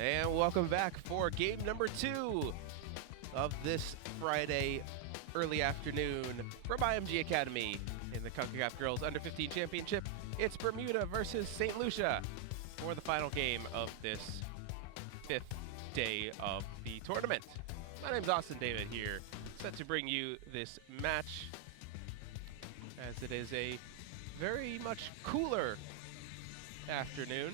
And welcome back for game number 2 of this Friday early afternoon from IMG Academy in the Concacaf Girls Under-15 Championship. It's Bermuda versus St. Lucia for the final game of this 5th day of the tournament. My name's Austin David here, set to bring you this match as it is a very much cooler afternoon.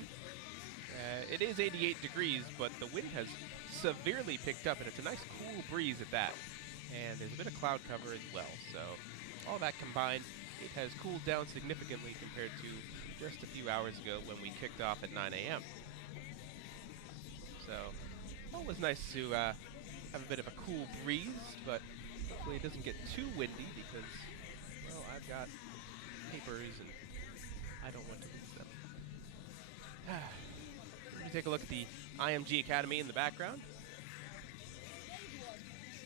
It is 88 degrees, but the wind has severely picked up, and it's a nice cool breeze at that. And there's a bit of cloud cover as well, so all that combined, it has cooled down significantly compared to just a few hours ago when we kicked off at 9 a.m. So, always nice to have a bit of a cool breeze, but hopefully it doesn't get too windy because, well, I've got papers and I don't want to lose them. Let me take a look at the IMG Academy in the background.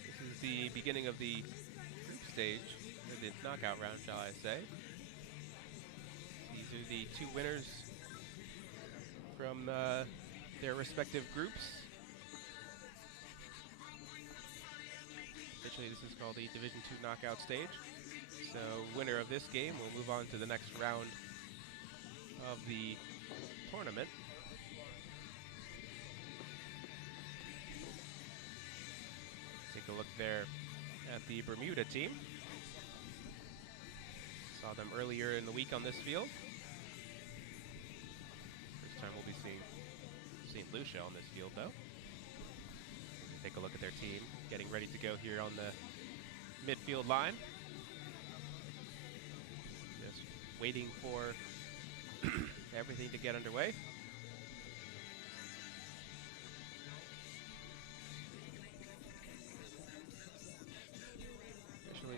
This is the beginning of the group stage, or the knockout round, shall I say. These are the two winners from their respective groups. Officially, this is called the Division II knockout stage. So, winner of this game will move on to the next round of the tournament. Take a look there at the Bermuda team. Saw them earlier in the week on this field. First time we'll be seeing St. Lucia on this field, though. Take a look at their team, getting ready to go here on the midfield line. Just waiting for everything to get underway.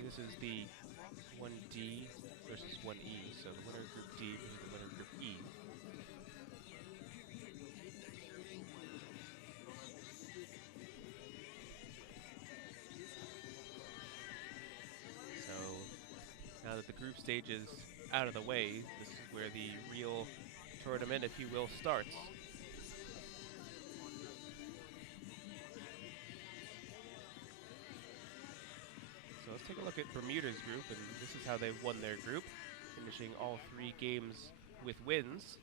This is the 1D versus 1E, so the winner of Group D versus the winner of Group E. So, now that the group stage is out of the way, this is where the real tournament, if you will, starts. Let's take a look at Bermuda's group, and this is how they won their group, finishing all 3 games with wins,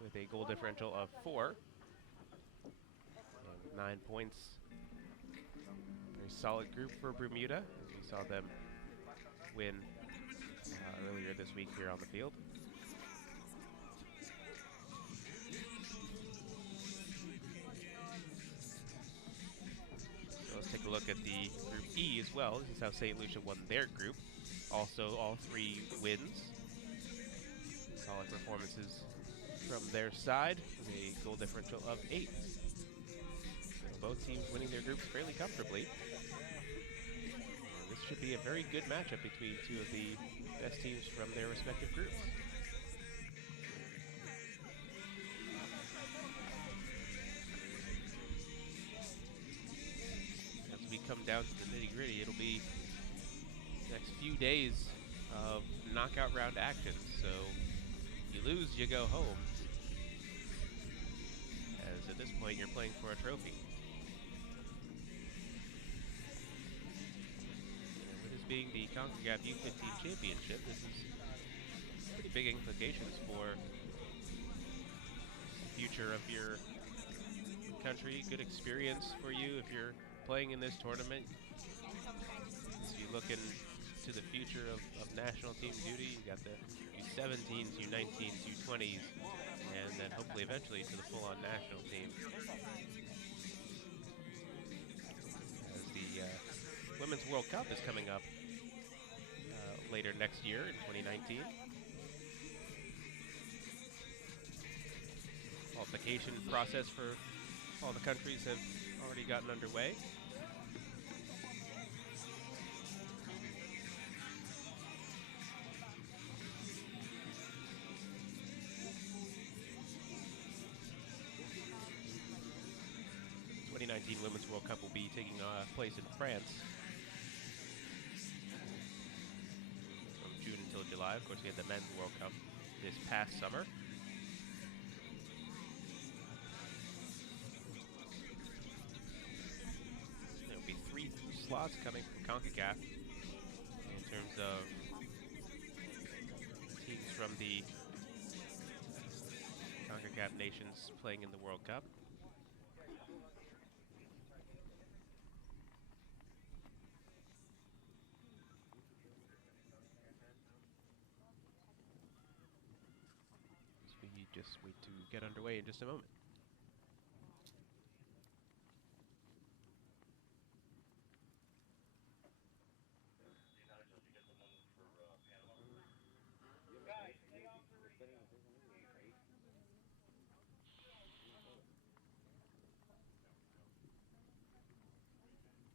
with a goal differential of 4, and 9 points. Very solid group for Bermuda, as we saw them win earlier this week here on the field. Let's take a look at the Group E as well. This is how St. Lucia won their group. Also, all 3 wins. Solid performances from their side, with a goal differential of 8. So both teams winning their groups fairly comfortably. And this should be a very good matchup between 2 of the best teams from their respective groups. Come down to the nitty-gritty, it'll be the next few days of knockout round action. So if you lose, you go home, as at this point you're playing for a trophy. And with this being the Concacaf U15 Championship, this is pretty big implications for the future of your country. Good experience for you if you're playing in this tournament. As you look into the future of national team duty, you got the U17s, U19s, U20s, and then hopefully eventually to the full-on national team. As the Women's World Cup is coming up later next year in 2019. Qualification process for all the countries have already gotten underway. The 2019 Women's World Cup will be taking place in France from June until July. Of course, we had the Men's World Cup this past summer. spots coming from Concacaf in terms of teams from the Concacaf nations playing in the World Cup. So we just wait to get underway in just a moment.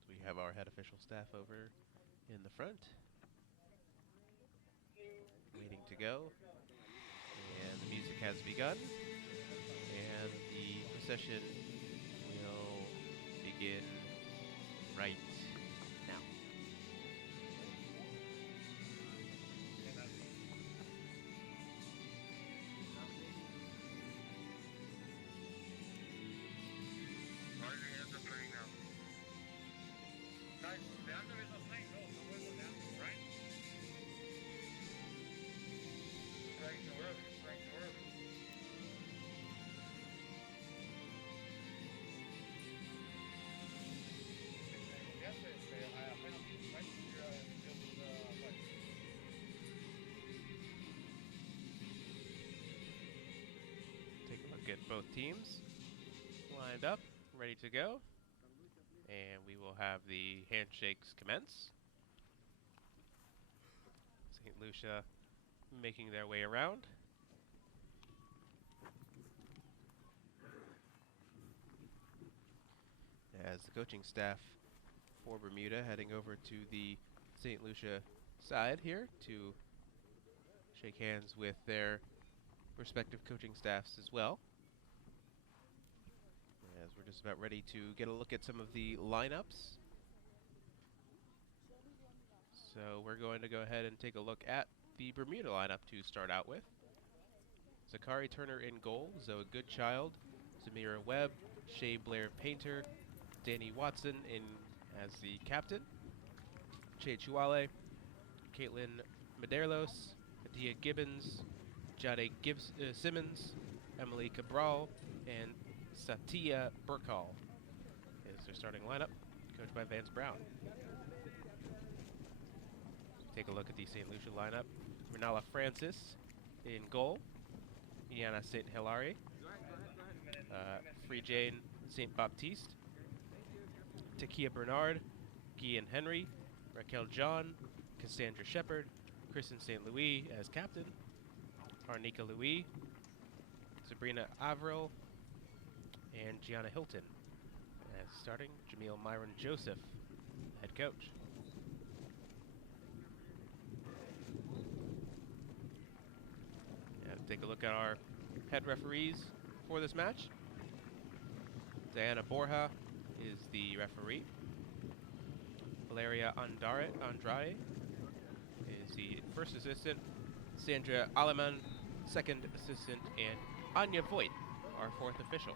We have our head official staff over in the front, waiting to go, and the music has begun, and the procession will begin right now. Take a look at both teams lined up, ready to go, and we will have the handshakes commence. St. Lucia making their way around. As the coaching staff for Bermuda heading over to the St. Lucia side here to shake hands with their respective coaching staffs as well. As we're just about ready to get a look at some of the lineups. So we're going to go ahead and take a look at the Bermuda lineup to start out with. Zakari Turner in goal, Zoe Goodchild, Zamira Webb, Shea Blair Painter, Danny Watson in as the captain, Che Chuale, Caitlin Medeiros, Adia Gibbons, Jade Simmons, Emily Cabral, and Satya Burkall is their starting lineup, coached by Vance Brown. Take a look at the St. Lucia lineup. Renala Francis in goal, Iana St. Hilary, Free Jane St. Baptiste, Takia Bernard, Guian Henry, Raquel John, Cassandra Shepard, Kristen St. Louis as captain, Arnika Louis, Sabrina Avril, and Gianna Hilton. As starting, Jamil Myron Joseph, head coach. And take a look at our head referees for this match. Diana Borja is the referee. Valeria Andrade is the first assistant. Sandra Aleman, second assistant, and Anya Voigt, our fourth official.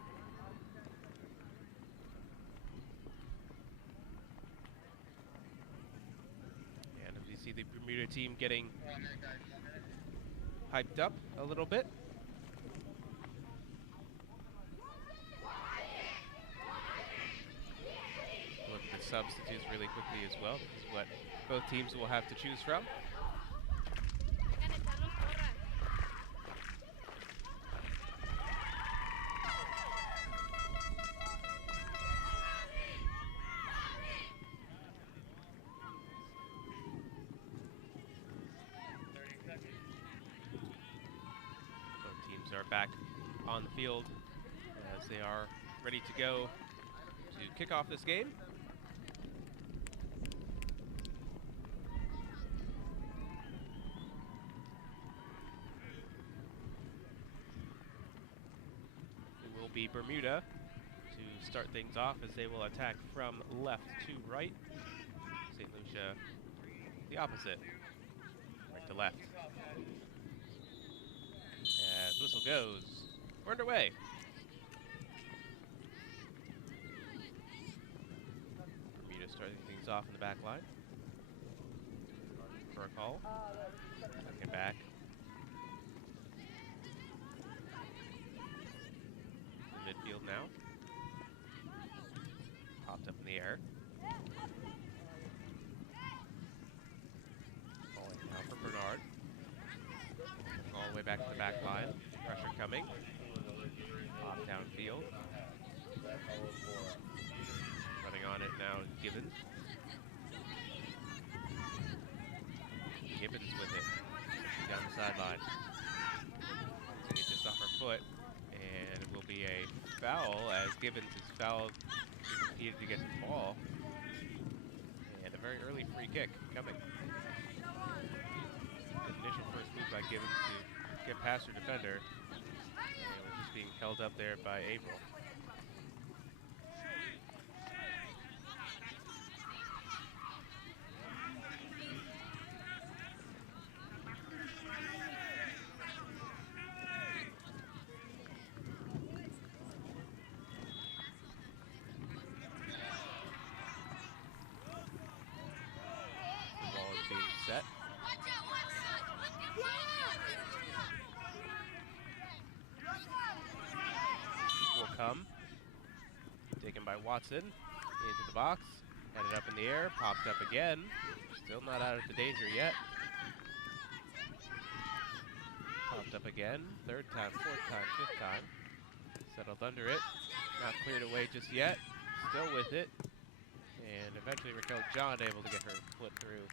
And as you see the Bermuda team getting hyped up a little bit. Look at the substitutes really quickly as well. This is what both teams will have to choose from. Both teams are back on the field as they are ready to go to kick off this game. It will be Bermuda to start things off as they will attack from left to right. St. Lucia the opposite, right to left. As whistle goes, we're underway. Bermuda starting things gets off in the back line. For a call. Looking back. Midfield now. Popped up in the air. Calling now for Bernard. All the way back to the back line. Pressure coming. Pop downfield. Running on it now is Gibbons. Gibbons with it. Down the sideline. It just off her foot. And it will be a foul as Gibbons is fouled. He needed to get the ball. And a very early free kick coming. The initial first move by Gibbons to get past her defender. And was just being held up there by April. Set. Will come. Taken by Watson. Into the box. Headed up in the air. Popped up again. Still not out of the danger yet. Popped up again. Third time, fourth time, fifth time. Settled under it. Not cleared away just yet. Still with it. And eventually Raquel John able to get her foot through.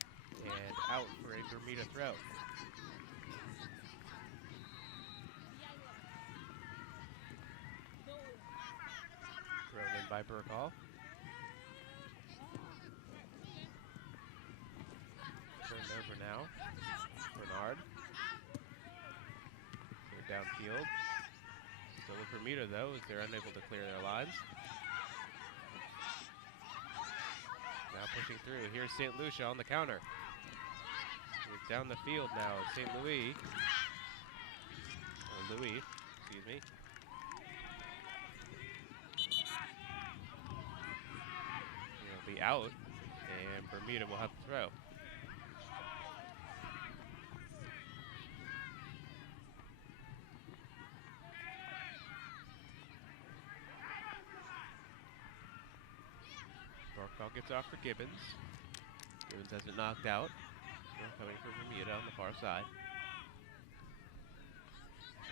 And out for a Bermuda throw. Thrown in by Burkhall. Turned over now. Bernard. They're downfield. Still with Bermuda though, as they're unable to clear their lines. Now pushing through. Here's St. Lucia on the counter. It's down the field now. It's St. Louis. Or Louis, excuse me. It'll be out, and Bermuda will have to throw. Burkhall gets off for Gibbons. Gibbons has it knocked out. Coming for Bermuda on the far side.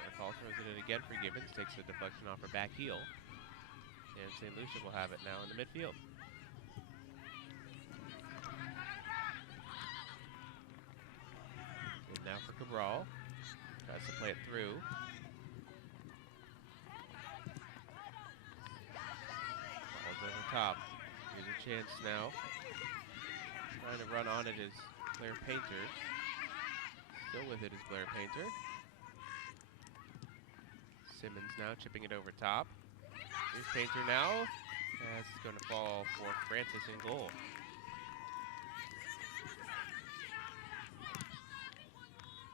Burkhall throws it in again for Gibbons. Takes the deflection off her back heel. And St. Lucia will have it now in the midfield. And now for Cabral. Tries to play it through. Ball's over top. Here's a chance now. Trying to run on it is Blair Painter. Still with it is Blair Painter. Simmons now chipping it over top. Here's Painter now. That's going to fall for Francis in goal.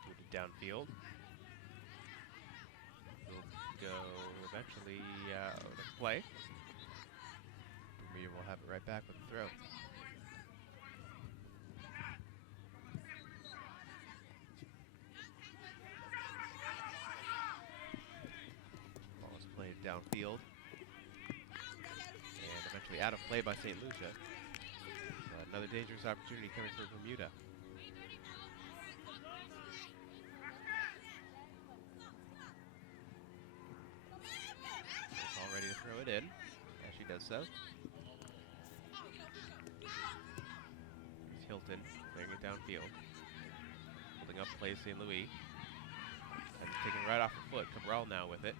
Booted downfield. Will go eventually out of play. Bermuda will have it right back with the throw. Downfield. And eventually out of play by St. Lucia. Another dangerous opportunity coming for Bermuda. All ready to throw it in as she does so. Here's Hilton clearing it downfield. Holding up play St. Louis. And taking right off her foot. Cabral now with it.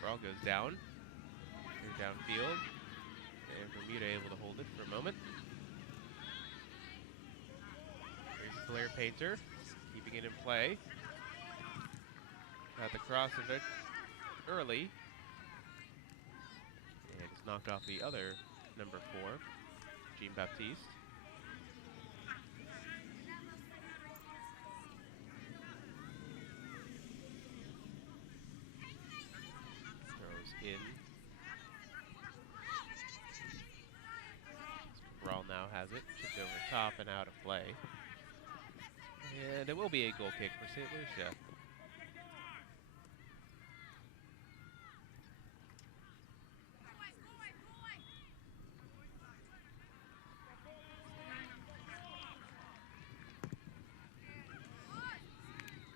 Cabral goes down. Here's downfield. And Bermuda able to hold it for a moment. Here's Blair Painter. Keeping it in play. Got the cross of it early. And it's knocked off the other number 4, Jean Baptiste. In. Cabral now has it. it will be a goal kick for St. Lucia.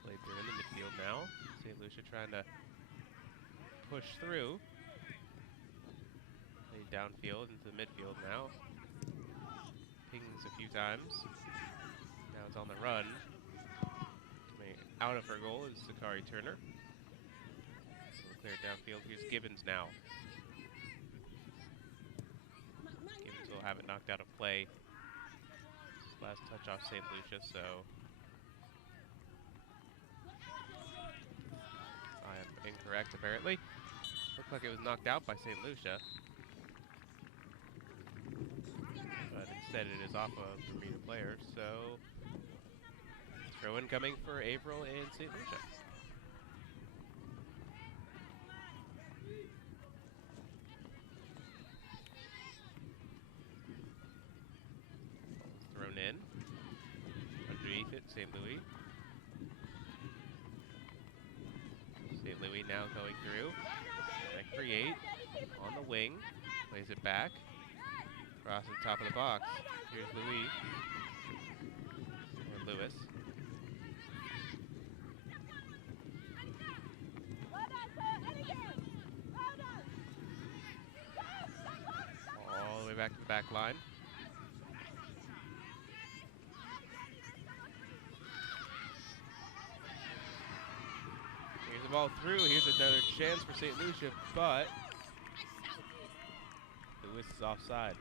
Played through in the midfield now. St. Lucia trying to push through. Played downfield into the midfield now. Pings a few times. Now it's on the run. Coming out of her goal is Sakari Turner. Clear downfield. Here's Gibbons now. Gibbons will have it knocked out of play. Last touch off St. Lucia, so I am incorrect apparently. Looked like it was knocked out by St. Lucia. But instead it is off of Bermuda player, so throw in coming for Averill and St. Lucia. Thrown in. Underneath it, St. Louis. St. Louis now going through. Gonna create on the wing. Plays it back. Cross the top of the box. Here's Louis. Or Lewis. All the way back to the back line. Here's the ball through. Here's another chance for St. Lucia, but Lewis is offside.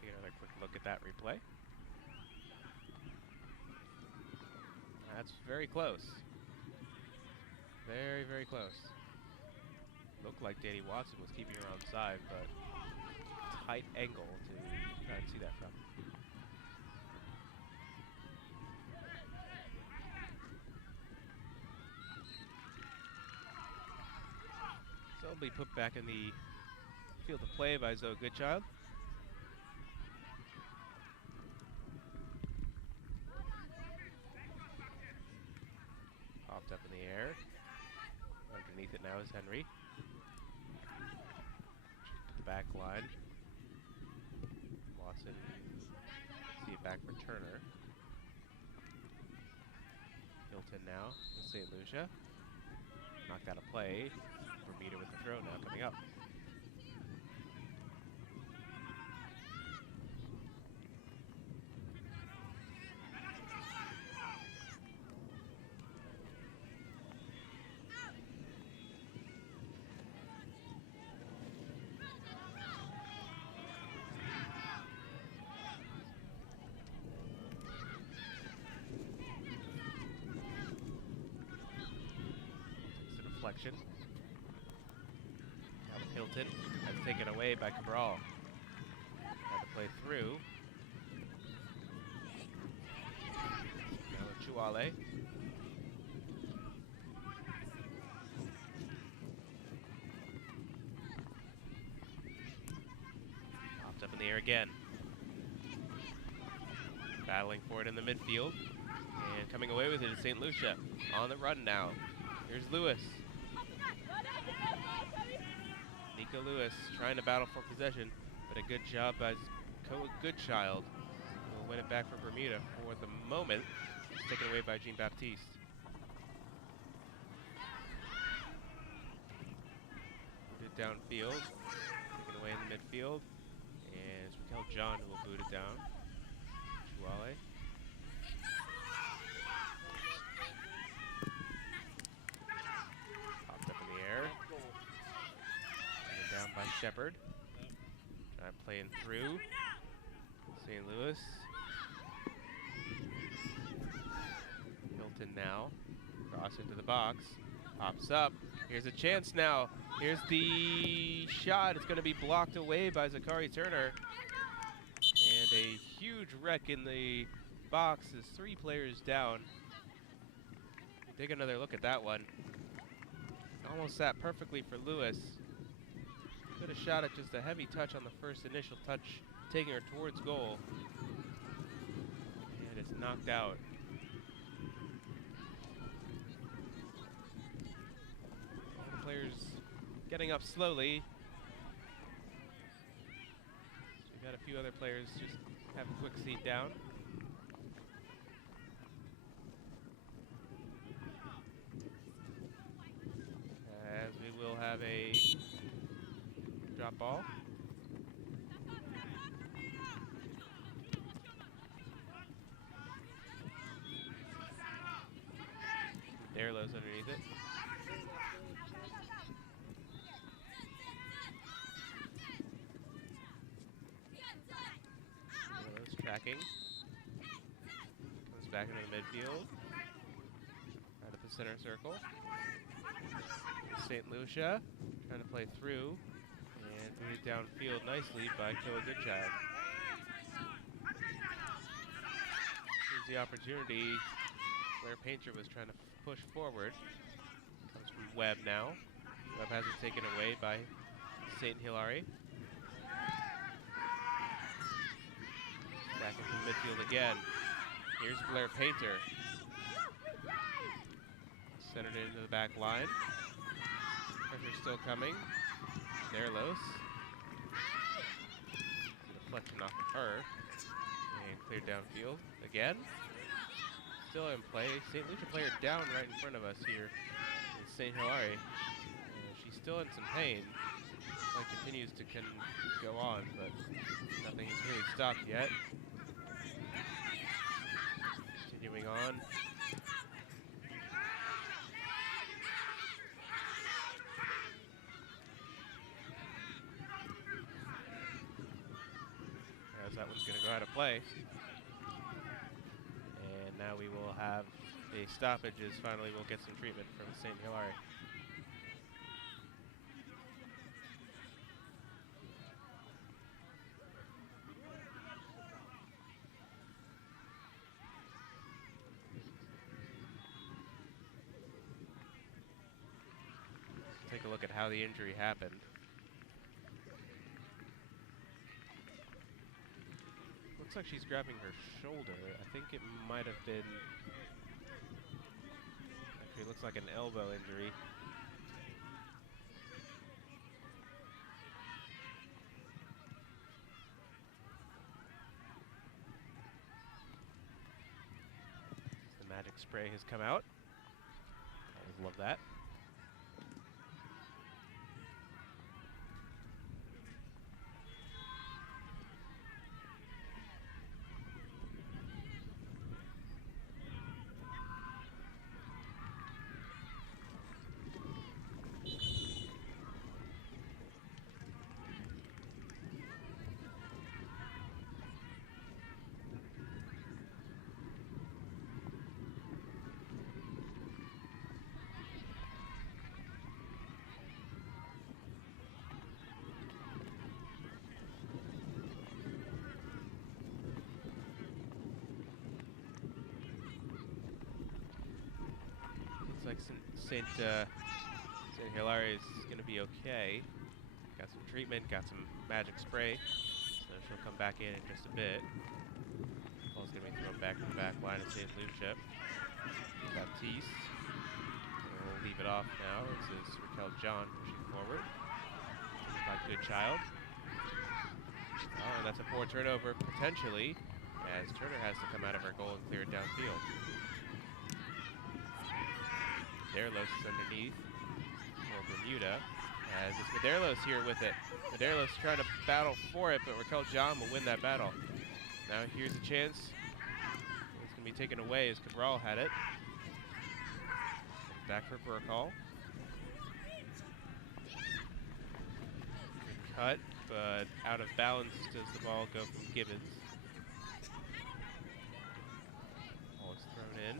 Take another quick look at that replay. That's very close. Very, very close. Looked like Danny Watson was keeping her onside, but tight angle to try and see that from. So it'll be put back in the field of play by Zoe Goodchild. Popped up in the air. Underneath it now is Henry. To the back line. Watson. See it back for Turner. Hilton now with St. Lucia. Knocked out of play. Bermuda with the throw now coming up. Deflection. Now with Hilton. That's taken away by Cabral. Had to play through. Now with Chuale. Popped up in the air again. Battling for it in the midfield. And coming away with it is St. Lucia. On the run now. Here's Lewis. Nico Lewis trying to battle for possession, but a good job by Goodchild. Will win it back for Bermuda for the moment. It's taken away by Jean-Baptiste. Boot it downfield. Taken away in the midfield. And it's Raquel John who will boot it down. Chuale. By Shepard. Trying to play in through. St. Louis. Hilton now. Cross into the box. Pops up. Here's a chance now. Here's the shot. It's going to be blocked away by Sakari Turner. And a huge wreck in the box is 3 players down. Take another look at that one. Almost sat perfectly for Lewis. Could have shot at just a heavy touch on the first initial touch, taking her towards goal. And it's knocked out. All the players getting up slowly. So we've got a few other players just have a quick seat down. As we will have a drop ball. Derlo's underneath it. Derlo's tracking. Comes back into the midfield. Out of the center circle. St. Lucia trying to play through and move it downfield nicely by Koa Goodchild. Here's the opportunity where Painter was trying to push forward. Comes from Webb now. Webb has it taken away by St. Hilary. Back into the midfield again. Here's Blair Painter. Centered into the back line. Pressure still coming. Derlos. Deflection off of her. And cleared downfield again. Still in play. St. Lucia player down right in front of us here is St. Hilary. She's still in some pain. Play continues to go on, but nothing has really stopped yet. Continuing on. As that one's going to go out of play. And now we will have a stoppage as finally we'll get some treatment from St. Hilary. Take a look at how the injury happened. Looks like she's grabbing her shoulder. I think it might have been... Actually, it looks like an elbow injury. The magic spray has come out. Always love that. Like St. Hilary is going to be okay. Got some treatment, got some magic spray, so she'll come back in just a bit. Ball's going to be thrown back to the back line of St. Lucia. Baptiste. And we'll leave it off now. This is Raquel John pushing forward. By Goodchild. Oh, and that's a poor turnover potentially, as Turner has to come out of her goal and clear it downfield. Derlos is underneath for Bermuda, as it's Medeiros here with it. Medeiros trying to battle for it, but Raquel John will win that battle. Now here's a chance. It's going to be taken away as Cabral had it. Back for Burkhall. Good cut, but out of balance does the ball go from Gibbons. Ball is thrown in.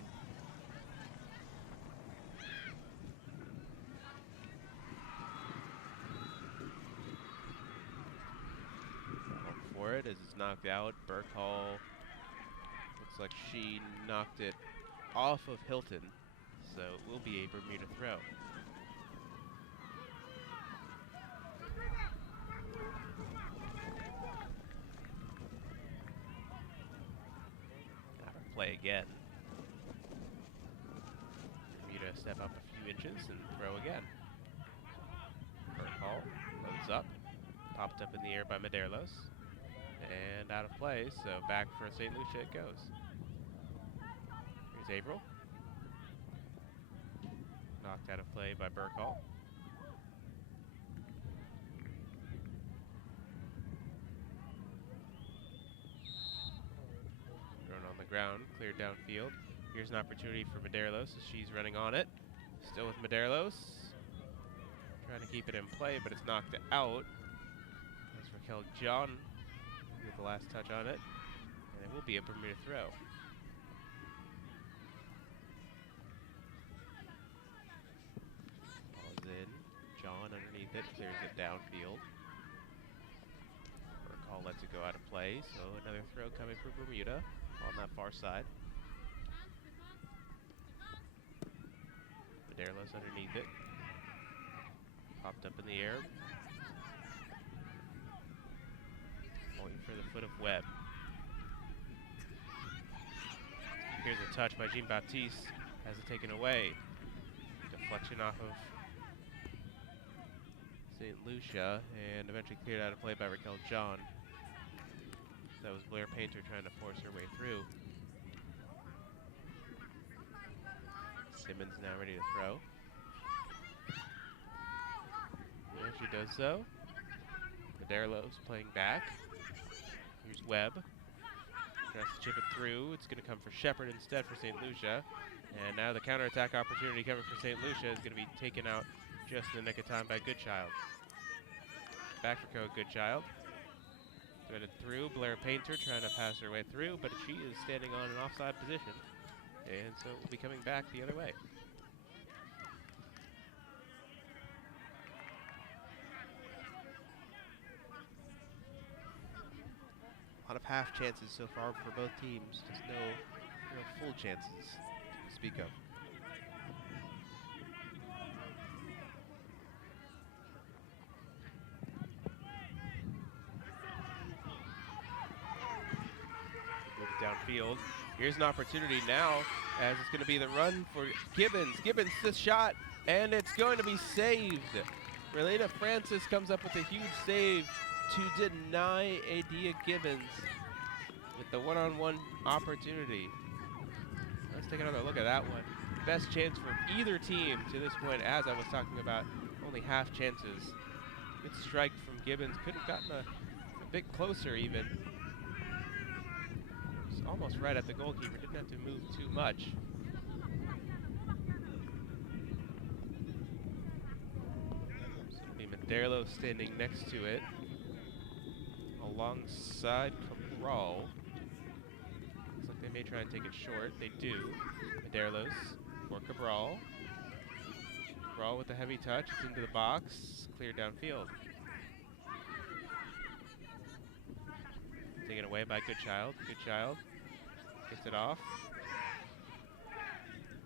It as it's knocked out. Burkhall looks like she knocked it off of Hilton, so it will be a Bermuda throw. play again. Bermuda step up a few inches and throw again. Ball loads up, popped up in the air by Medeiros, and out of play, so back for St. Lucia it goes. Here's Averill. Knocked out of play by Burkhall. Thrown on the ground, cleared downfield. Here's an opportunity for Medeiros as she's running on it. Still with Medeiros. Trying to keep it in play, but it's knocked out. That's Raquel John with the last touch on it. And it will be a Bermuda throw. Ball's in. John underneath it, clears it downfield. Burkhall lets it go out of play, so another throw coming for Bermuda on that far side. Medeiros underneath it. Popped up in the air. Going for the foot of Webb. Here's a touch by Jean-Baptiste. Has it taken away. Deflection off of St. Lucia and eventually cleared out of play by Raquel John. That was Blair Painter trying to force her way through. Simmons now ready to throw. There she does so. Medeiros playing back. Here's Webb. Tries to chip it through. It's going to come for Shepard instead for St. Lucia. And now the counterattack opportunity coming for St. Lucia is going to be taken out just in the nick of time by Goodchild. Back for Coa Goodchild. Threaded through. Blair Painter trying to pass her way through, but she is standing on an offside position. And so it will be coming back the other way. A lot of half chances so far for both teams, just no real full chances to speak of. Move it downfield. Here's an opportunity now as it's going to be the run for Gibbons. Gibbons this shot, and it's going to be saved. Relena Francis comes up with a huge save to deny Adia Gibbons with the one-on-one opportunity. Let's take another look at that one. Best chance for either team to this point, as I was talking about, only half chances. Good strike from Gibbons. Could have gotten a bit closer even. It was almost right at the goalkeeper. Didn't have to move too much. So it'll be Medeiros standing next to it, alongside Cabral. Looks like they may try and take it short. They do. Medeiros for Cabral. Cabral with a heavy touch. It's into the box. Cleared downfield. Taken away by Goodchild. Goodchild gets it off.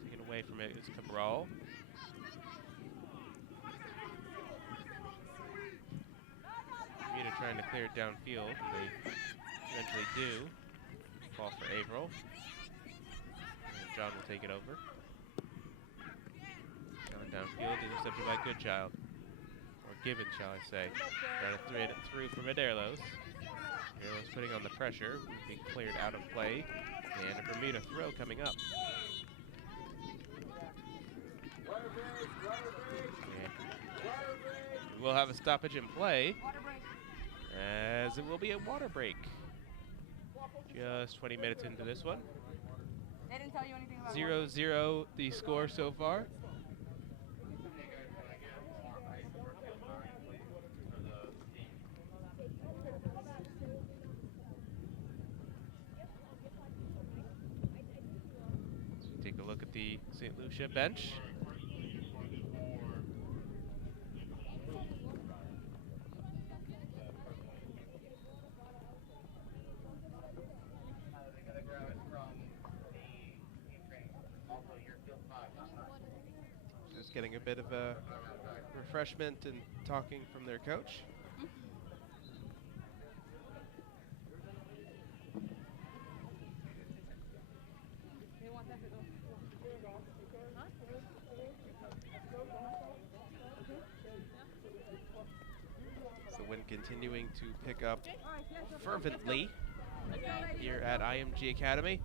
Taken away from it is Cabral. Bermuda trying to clear it downfield. They eventually do. Ball for Averill. And John will take it over. John downfield, intercepted by Goodchild. Or Gibbons, shall I say. Trying to thread it through for Medeiros. Medeiros putting on the pressure. Will be cleared out of play. And a Bermuda throw coming up. And we'll have a stoppage in play, as it will be a water break. Just 20 minutes into this one. They didn't tell you anything about 0-0 the score so far. Take a look at the St. Lucia bench. Just getting a bit of a refreshment and talking from their coach. wind continuing to pick up fervently here at IMG Academy.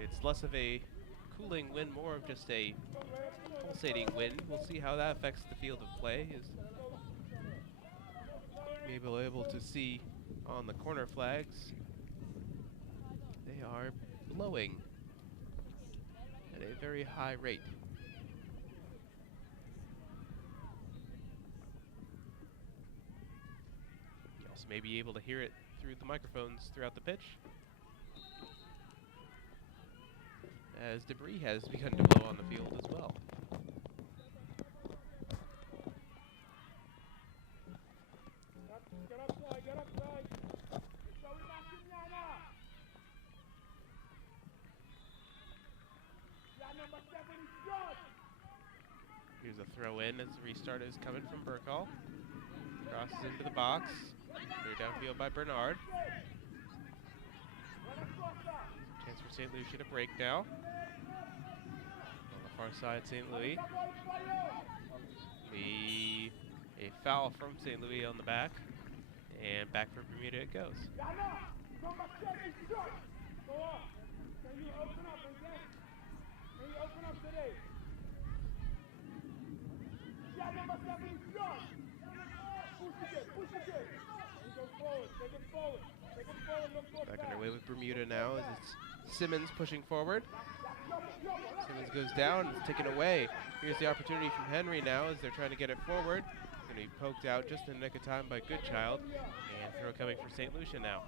It's less of a cooling wind, more of just a pulsating wind. We'll see how that affects the field of play. As maybe we'll be able to see on the corner flags, they are blowing at a very high rate. You also may be able to hear it through the microphones throughout the pitch, as debris has begun to blow on the field as well. Here's a throw in as the restart is coming from Burkall. Crosses into the box. Clear downfield by Bernard. Chance for St. Lucia to break now. On the far side, St. Louis. A foul from St. Louis on the back. And back for Bermuda it goes. Back underway with Bermuda now as it's Simmons pushing forward. Simmons goes down, it's taken away. Here's the opportunity from Henry now as they're trying to get it forward. Going to be poked out just in the nick of time by Goodchild. And throw coming for St. Lucia now.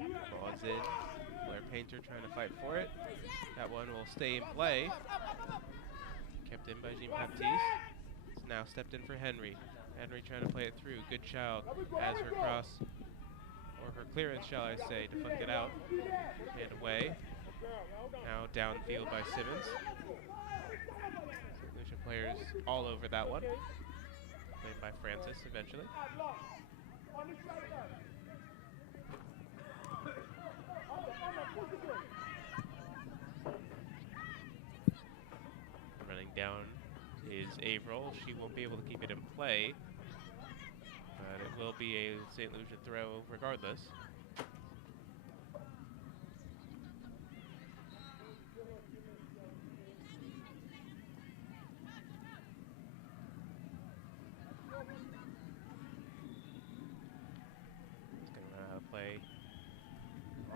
Ball is in. Blair Painter trying to fight for it. That one will stay in play. Kept in by Jean-Baptiste. It's now stepped in for Henry. Henry trying to play it through. Goodchild has her cross, or her clearance, shall I say, deflected out and away. Now downfield by Simmons. St. Lucia players all over that one. Played by Francis eventually. Running down is Averill. She won't be able to keep it in play, but it will be a St. Lucia throw regardless. It's going to run out of play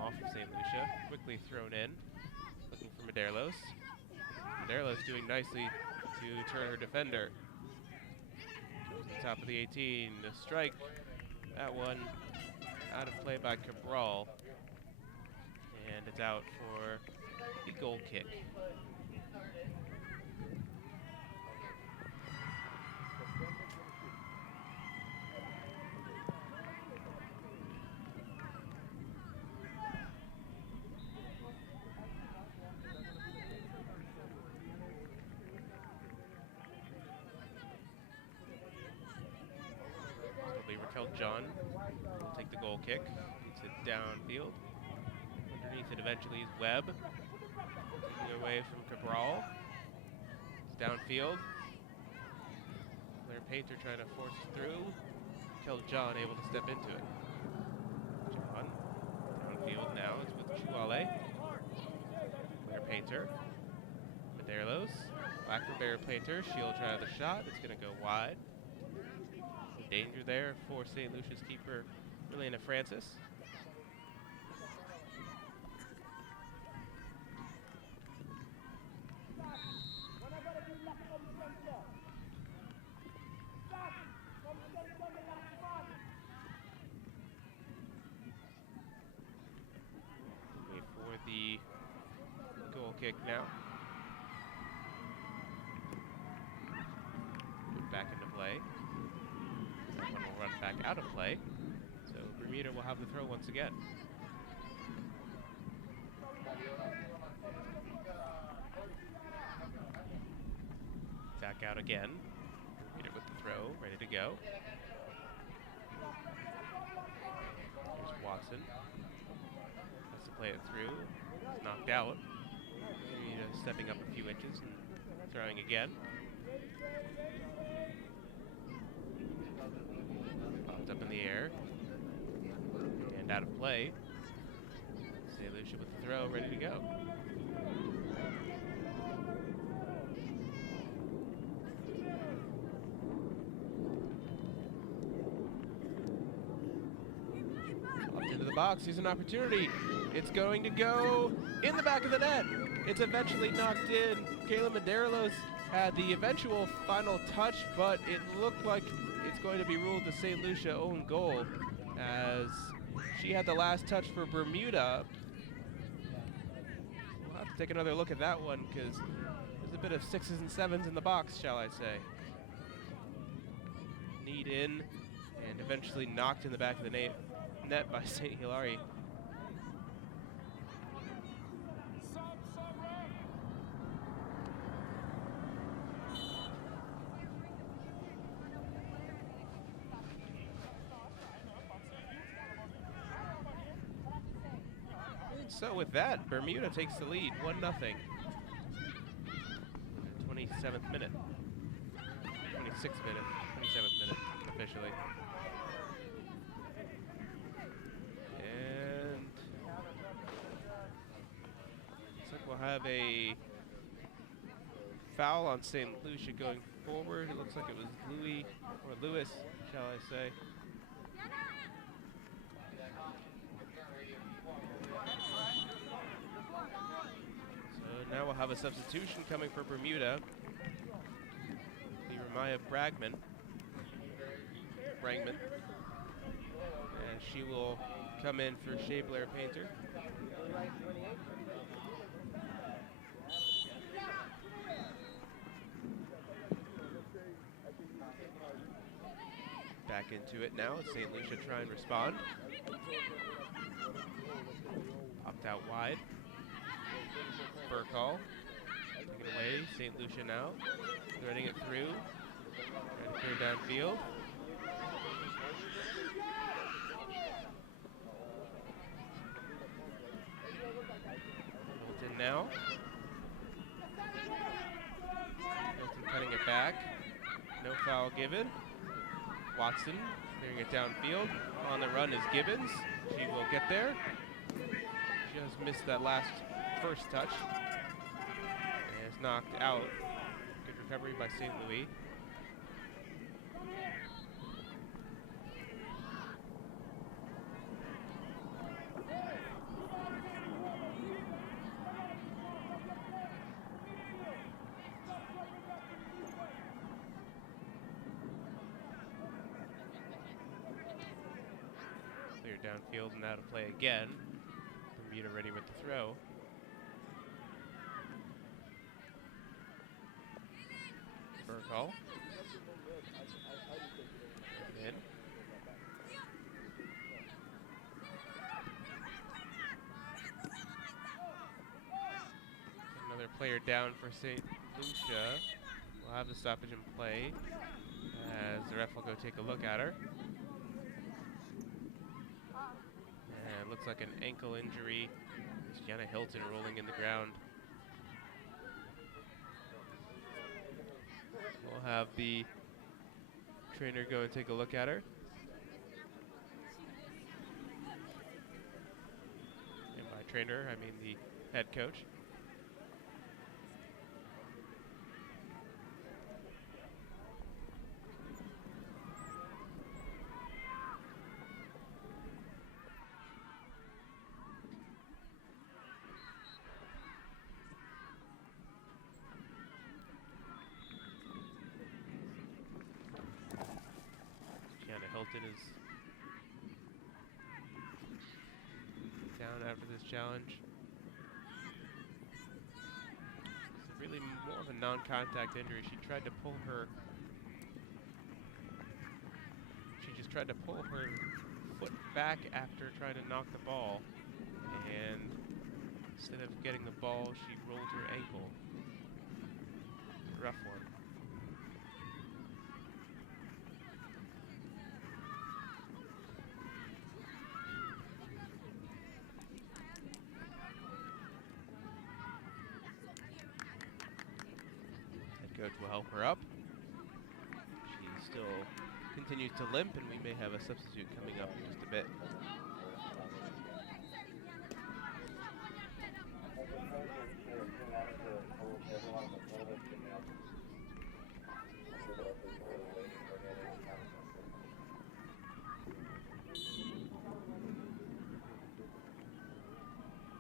off of St. Lucia. Quickly thrown in. Looking for Medeiros. Medeiros doing nicely to turn her defender. Goes to the top of the 18. The strike. That one out of play by Cabral. And it's out for the goal kick. John will take the goal kick. Gets it downfield. Underneath it eventually is Webb. Taking away from Cabral. It's downfield. Blair Painter trying to force through. John able to step into it. John downfield now is with Chuale. Blair Painter. Medeiros. Back for Blair Painter. She'll try the shot. It's going to go wide. Danger there for St. Lucia's keeper, Relena Francis. Wait for the goal kick now. Put back into play. That one will run back out of play. So Bermuda will have the throw once again. Back out again. Bermuda with the throw, ready to go. Watson has to play it through. It's knocked out. Bermuda stepping up a few inches and throwing again. Popped up in the air. And out of play. St. Lucia with the throw, ready to go. Into the box, here's an opportunity. It's going to go in the back of the net. It's eventually knocked in. Kayla Medeiros had the eventual final touch, but it looked like it's going to be ruled the St. Lucia own goal as she had the last touch for Bermuda. We'll have to take another look at that one because there's a bit of 6s and 7s in the box, shall I say. Kneed in and eventually knocked in the back of the net by St. Hilary. So with that, Bermuda takes the lead, 1-0. 27th minute. 26th minute, 27th minute officially. And looks like we'll have a foul on St. Lucia going forward. It looks like it was Lewis, shall I say. So now we'll have a substitution coming for Bermuda. The Ramaya Bragman. And she will come in for Shea Blair Painter. Back into it now. St. Lucia try and respond. Popped out wide. Burkall. Taking it away. St. Lucia now. Threading it through. Trying to clear downfield. Bolton now. Bolton cutting it back. No foul given. Watson clearing it downfield. On the run is Gibbons. She will get there. Just missed that first touch. And is knocked out. Good recovery by St. Louis. Clear downfield and out of play again. Bermuda ready with the throw. Burkall. In. Another player down for St. Lucia. We'll have the stoppage in play as the ref will go take a look at her. And it looks like an ankle injury. It's Jenna Hilton rolling in the ground. We'll have the trainer go and take a look at her. And by trainer, I mean the head coach. Hilton is down after this challenge. It's really more of a non-contact injury. She just tried to pull her foot back after trying to knock the ball, and instead of getting the ball, she rolled her ankle. It's a rough one. Coach will help her up. She still continues to limp, and we may have a substitute coming up in just a bit.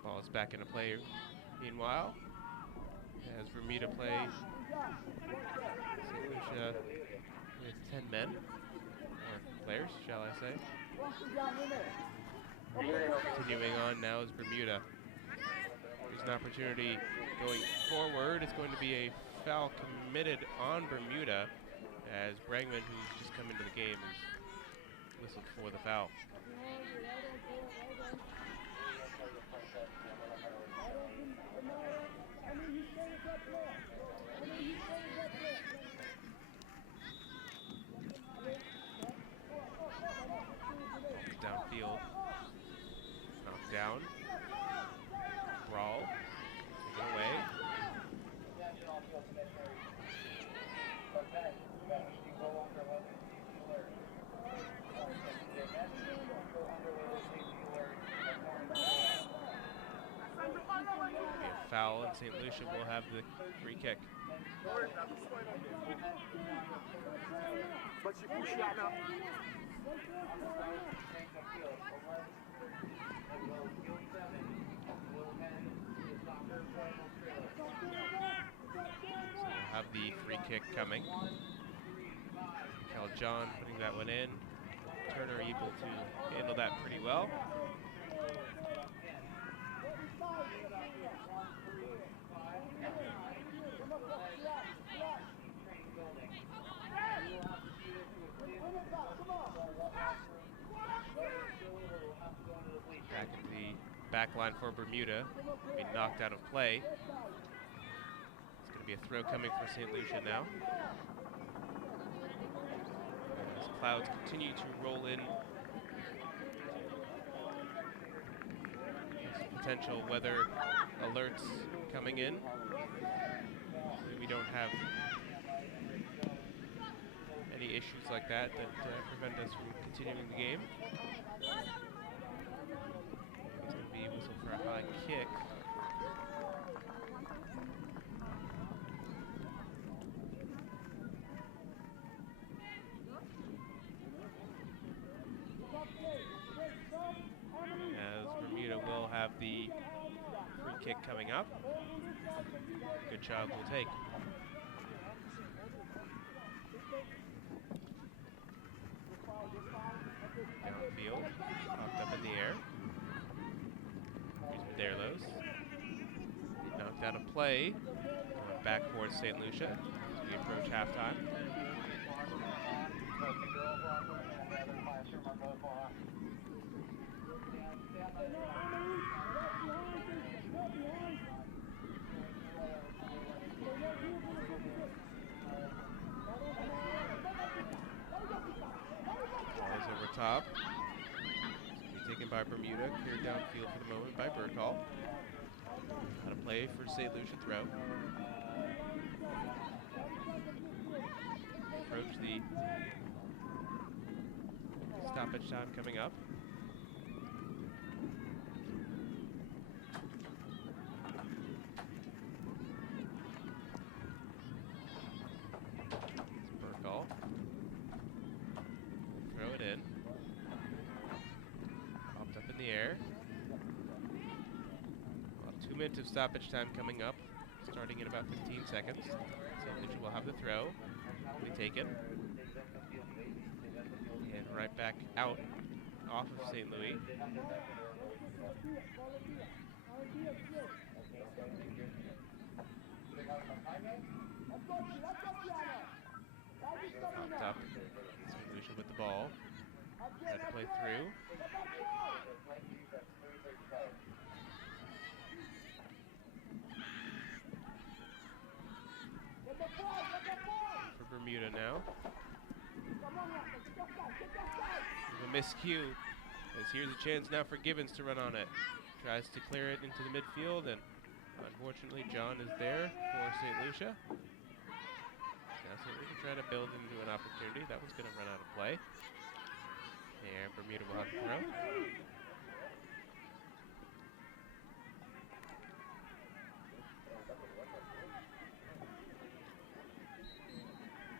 Ball is back into play meanwhile, as Bermuda play St. Lucia with 10 men, or players, shall I say. Continuing on now is Bermuda. There's an opportunity going forward. It's going to be a foul committed on Bermuda, as Bregman, who's just come into the game, is whistled for the foul. Downfield, knocked down, brawl, taken away. A foul, and St. Lucia will have the free kick. We'll have the free kick coming. Cal John putting that one in. Turner able to handle that pretty well. Back at the back line for Bermuda, be knocked out of play. It's going to be a throw coming for St. Lucia now. As clouds continue to roll in, there's potential weather alerts coming in. We don't have any issues like that prevent us from continuing the game. It's going to be whistled for a high kick. As Bermuda will have the free kick coming up. Good job will take. Downfield, popped up in the air. Here's Medeiros. Knocked out of play. Going back towards St. Lucia as we approach halftime. Ball is over top. It's taken by Bermuda, cleared downfield for the moment by Burkall. Out of play for St. Lucia throw. Approach the stoppage time coming up. Burkall. Throw it in. Popped up in the air. 2 minutes of stoppage time coming up, starting in about 15 seconds. St. Lucia will have the throw. We take it. And right back out off of St. Louis. Popped up. St. Lucia with the ball. Tried to play through. For Bermuda now. A miscue, as here's a chance now for Gibbons to run on it. Tries to clear it into the midfield, and unfortunately John is there for St. Lucia. trying to build into an opportunity. That one's going to run out of play. And Bermuda will have to throw.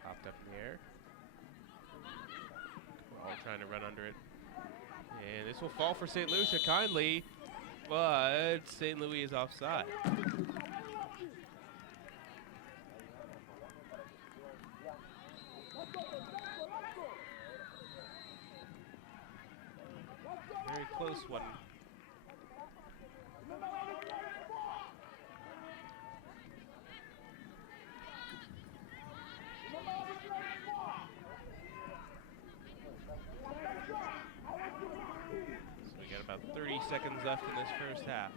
Popped up in the air. We're all trying to run under it. And this will fall for St. Lucia kindly, but St. Louis is offside. Very close one. So we got about 30 seconds left in this first half.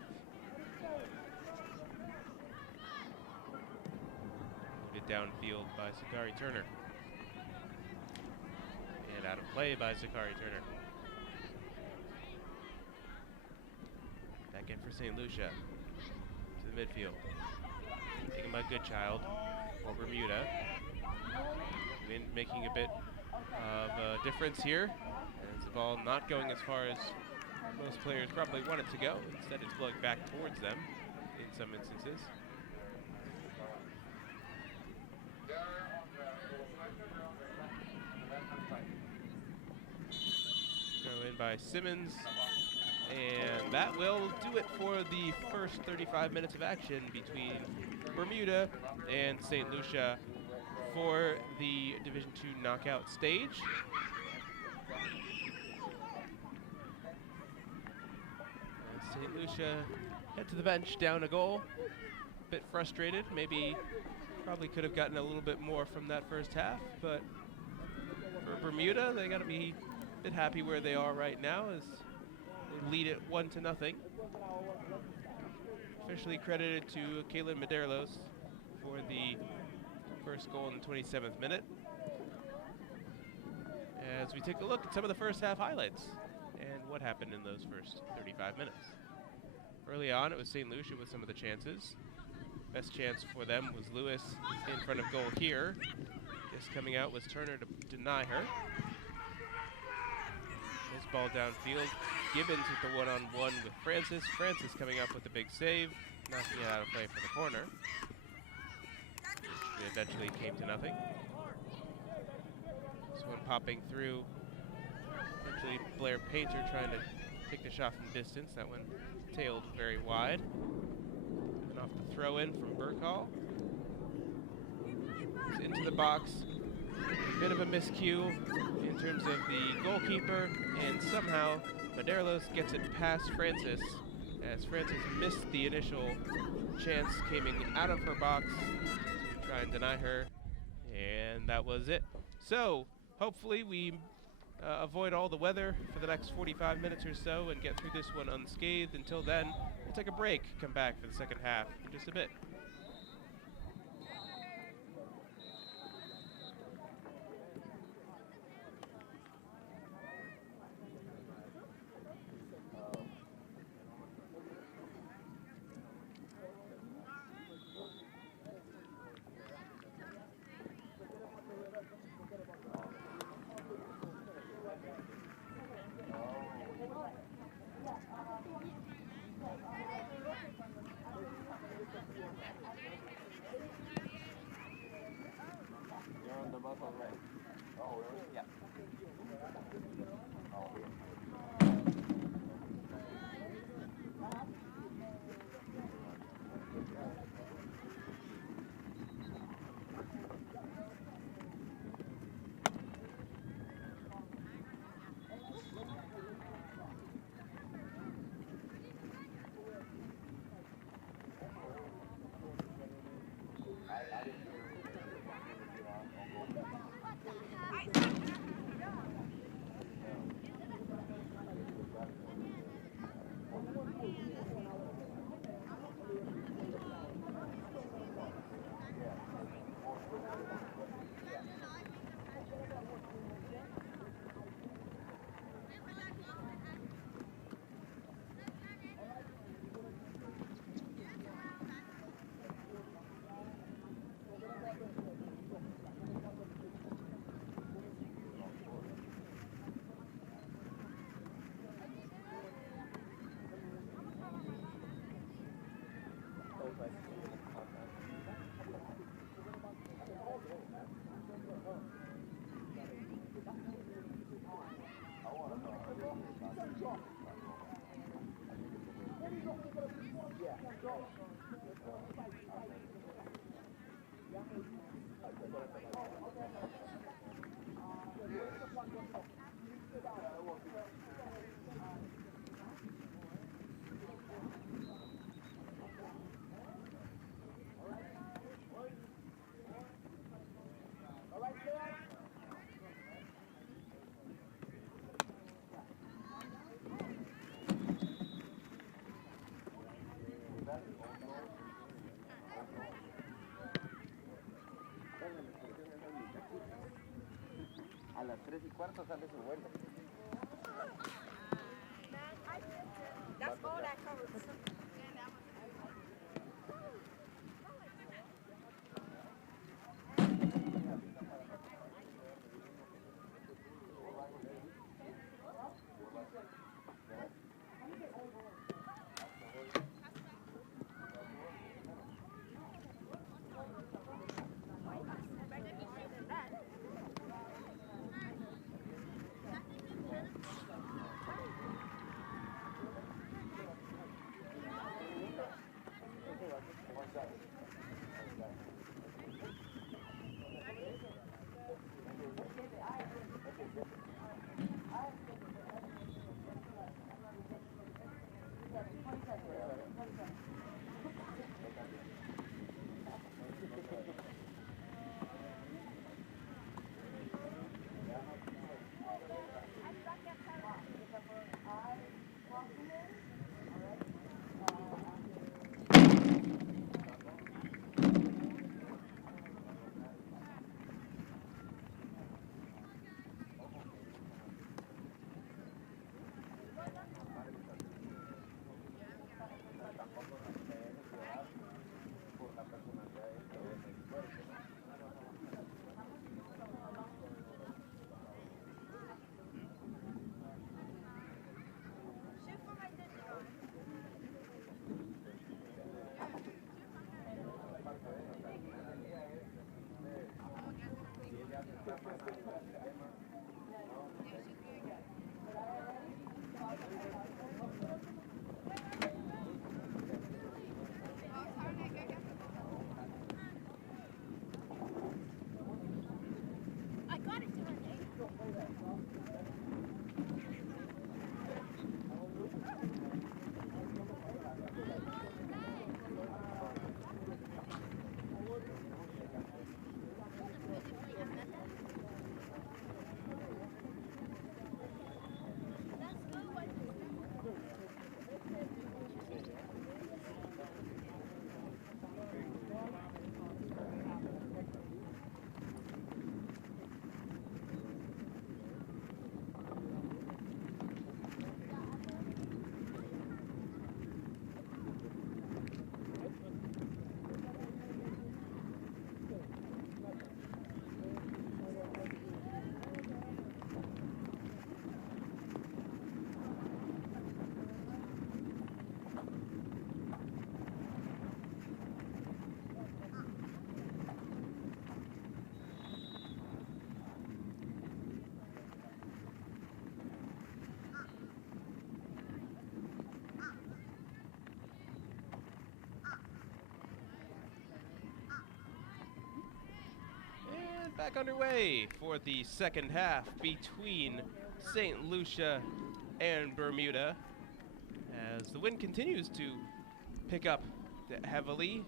Moved it downfield by Sakari Turner. And out of play by Sakari Turner. Back in for St. Lucia. To the midfield. Taken by Goodchild for Bermuda. Making a bit of a difference here. As the ball not going as far as most players probably want it to go. Instead it's flowing back towards them in some instances. Throw in by Simmons. And that will do it for the first 35 minutes of action between Bermuda and St. Lucia for the Division II knockout stage. And St. Lucia head to the bench, down a goal. A bit frustrated, probably could have gotten a little bit more from that first half, but for Bermuda, they got to be a bit happy where they are right now as they lead it 1-0. Officially credited to Kaylin Medeiros for the first goal in the 27th minute. As we take a look at some of the first half highlights and what happened in those first 35 minutes. Early on, it was St. Lucia with some of the chances. Best chance for them was Lewis in front of goal here. Just coming out was Turner to deny her. His ball downfield. Gibbons with the one-on-one with Francis. Francis coming up with a big save, knocking it out of play for the corner. It eventually came to nothing. This one popping through. Eventually Blair Painter trying to take the shot from distance. That one tailed very wide. And off the throw in from Burkhall. It's into the box. A bit of a miscue in terms of the goalkeeper, and somehow Medeiros gets it past Francis as Francis missed the initial chance coming out of her box to try and deny her, and that was it. So hopefully we avoid all the weather for the next 45 minutes or so and get through this one unscathed. Until then, we'll take a break, come back for the second half in just a bit. A las 3:15 sale su vuelo. That's all that covers. Back underway for the second half between St. Lucia and Bermuda as the wind continues to pick up heavily,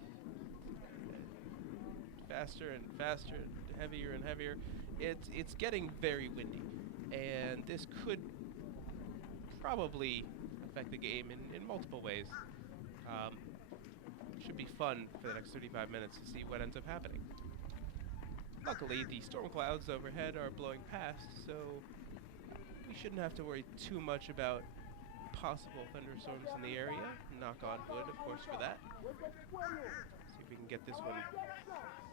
faster and faster, and heavier and heavier. It's getting very windy, and this could probably affect the game in multiple ways. Should be fun for the next 35 minutes to see what ends up happening. Luckily, the storm clouds overhead are blowing past, so we shouldn't have to worry too much about possible thunderstorms in the area. Knock on wood, of course, for that. See if we can get this one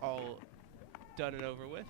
all done and over with.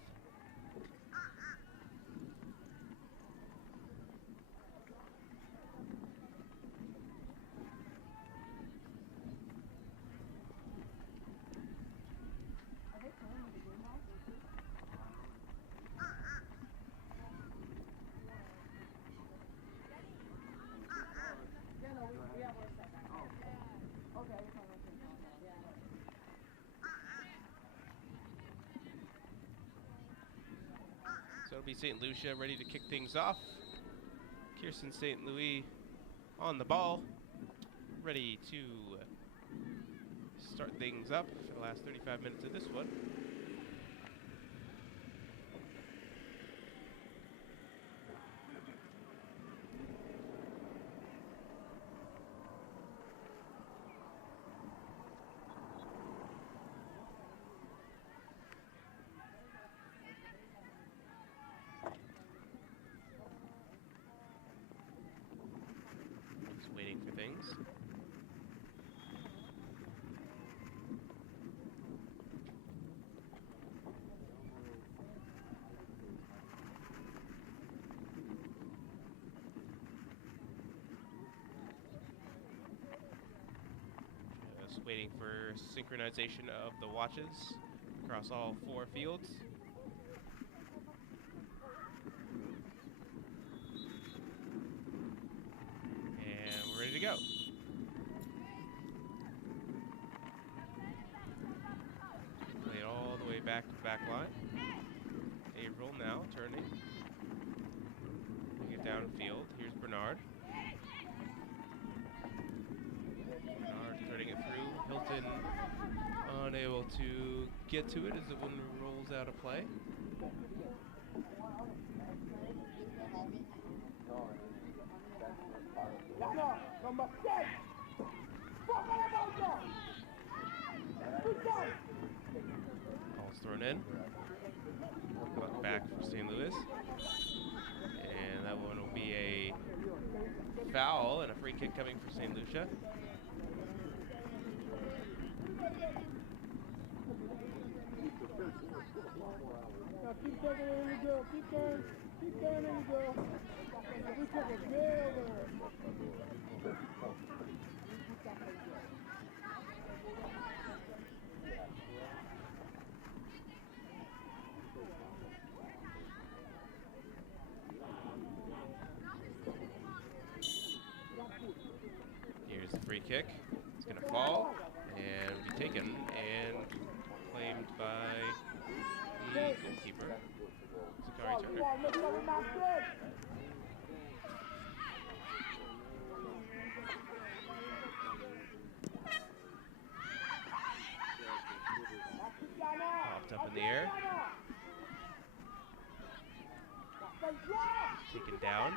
So it'll be St. Lucia ready to kick things off. Kirsten St. Louis on the ball, ready to start things up for the last 35 minutes of this one. Just waiting for synchronization of the watches across all 4 fields. And we're ready to go. Play it all the way back to the back line. April now turning. Bring it downfield. Here's Bernard. Bernard turning it through. Hilton unable to get to it as the one rolls out of play. Ball's thrown in. Buck back for St. Louis. And that one will be a foul and a free kick coming for St. Lucia. Keep taking it, there you go. Keep going, there you go. We took a good Here's the free kick. It's going to fall and be taken and claimed by the goalkeeper, Zakari Turner. Popped up in the air. Taken down.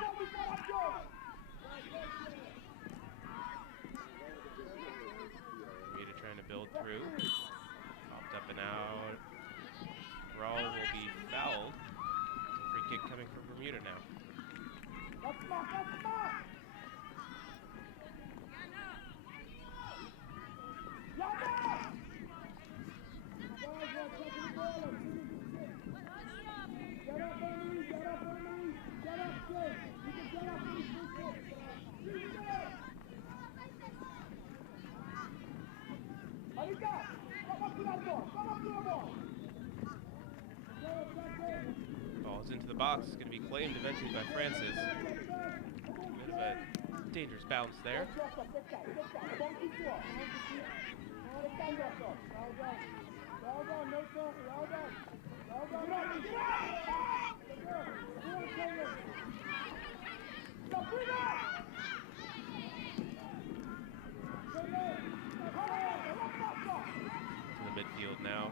Bermuda trying to build through. Popped up and out. Brawl will be fouled. Free kick coming from Bermuda now. Ball's into the box. It's going to be claimed eventually by Francis. Bit of a dangerous bounce there. To the midfield now.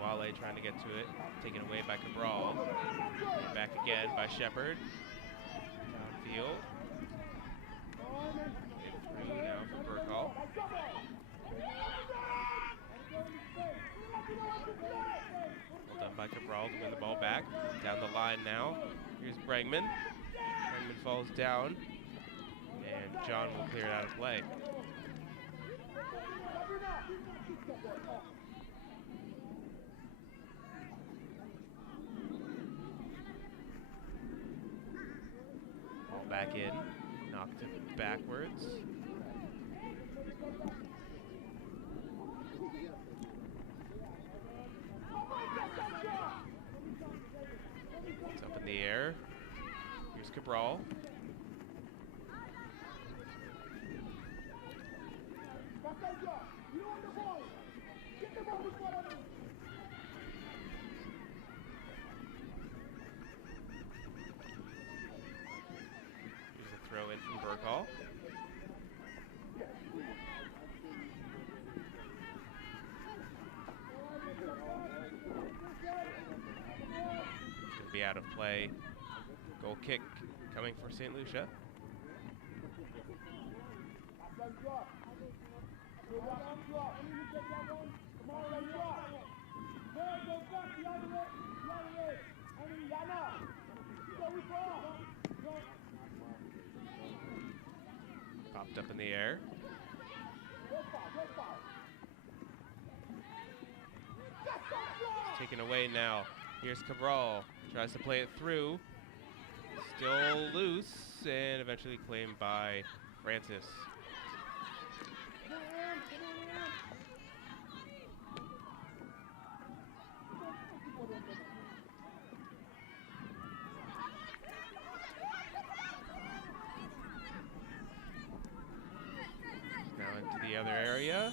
Wale trying to get to it, taken away by Cabral. And back again by Shepard. Downfield. In through now for Burkall. Well done by Cabral to win the ball back. Down the line now. Here's Bregman. Bregman falls down. And John will clear it out of play. Ball back in, knocked it backwards. It's up in the air. Here's Cabral. Here's a throw in from Burkall. Going to be out of play. Goal kick coming for St. Lucia. Popped up in the air. Taken away now. Here's Cabral. Tries to play it through. Still loose and eventually claimed by Francis. other area,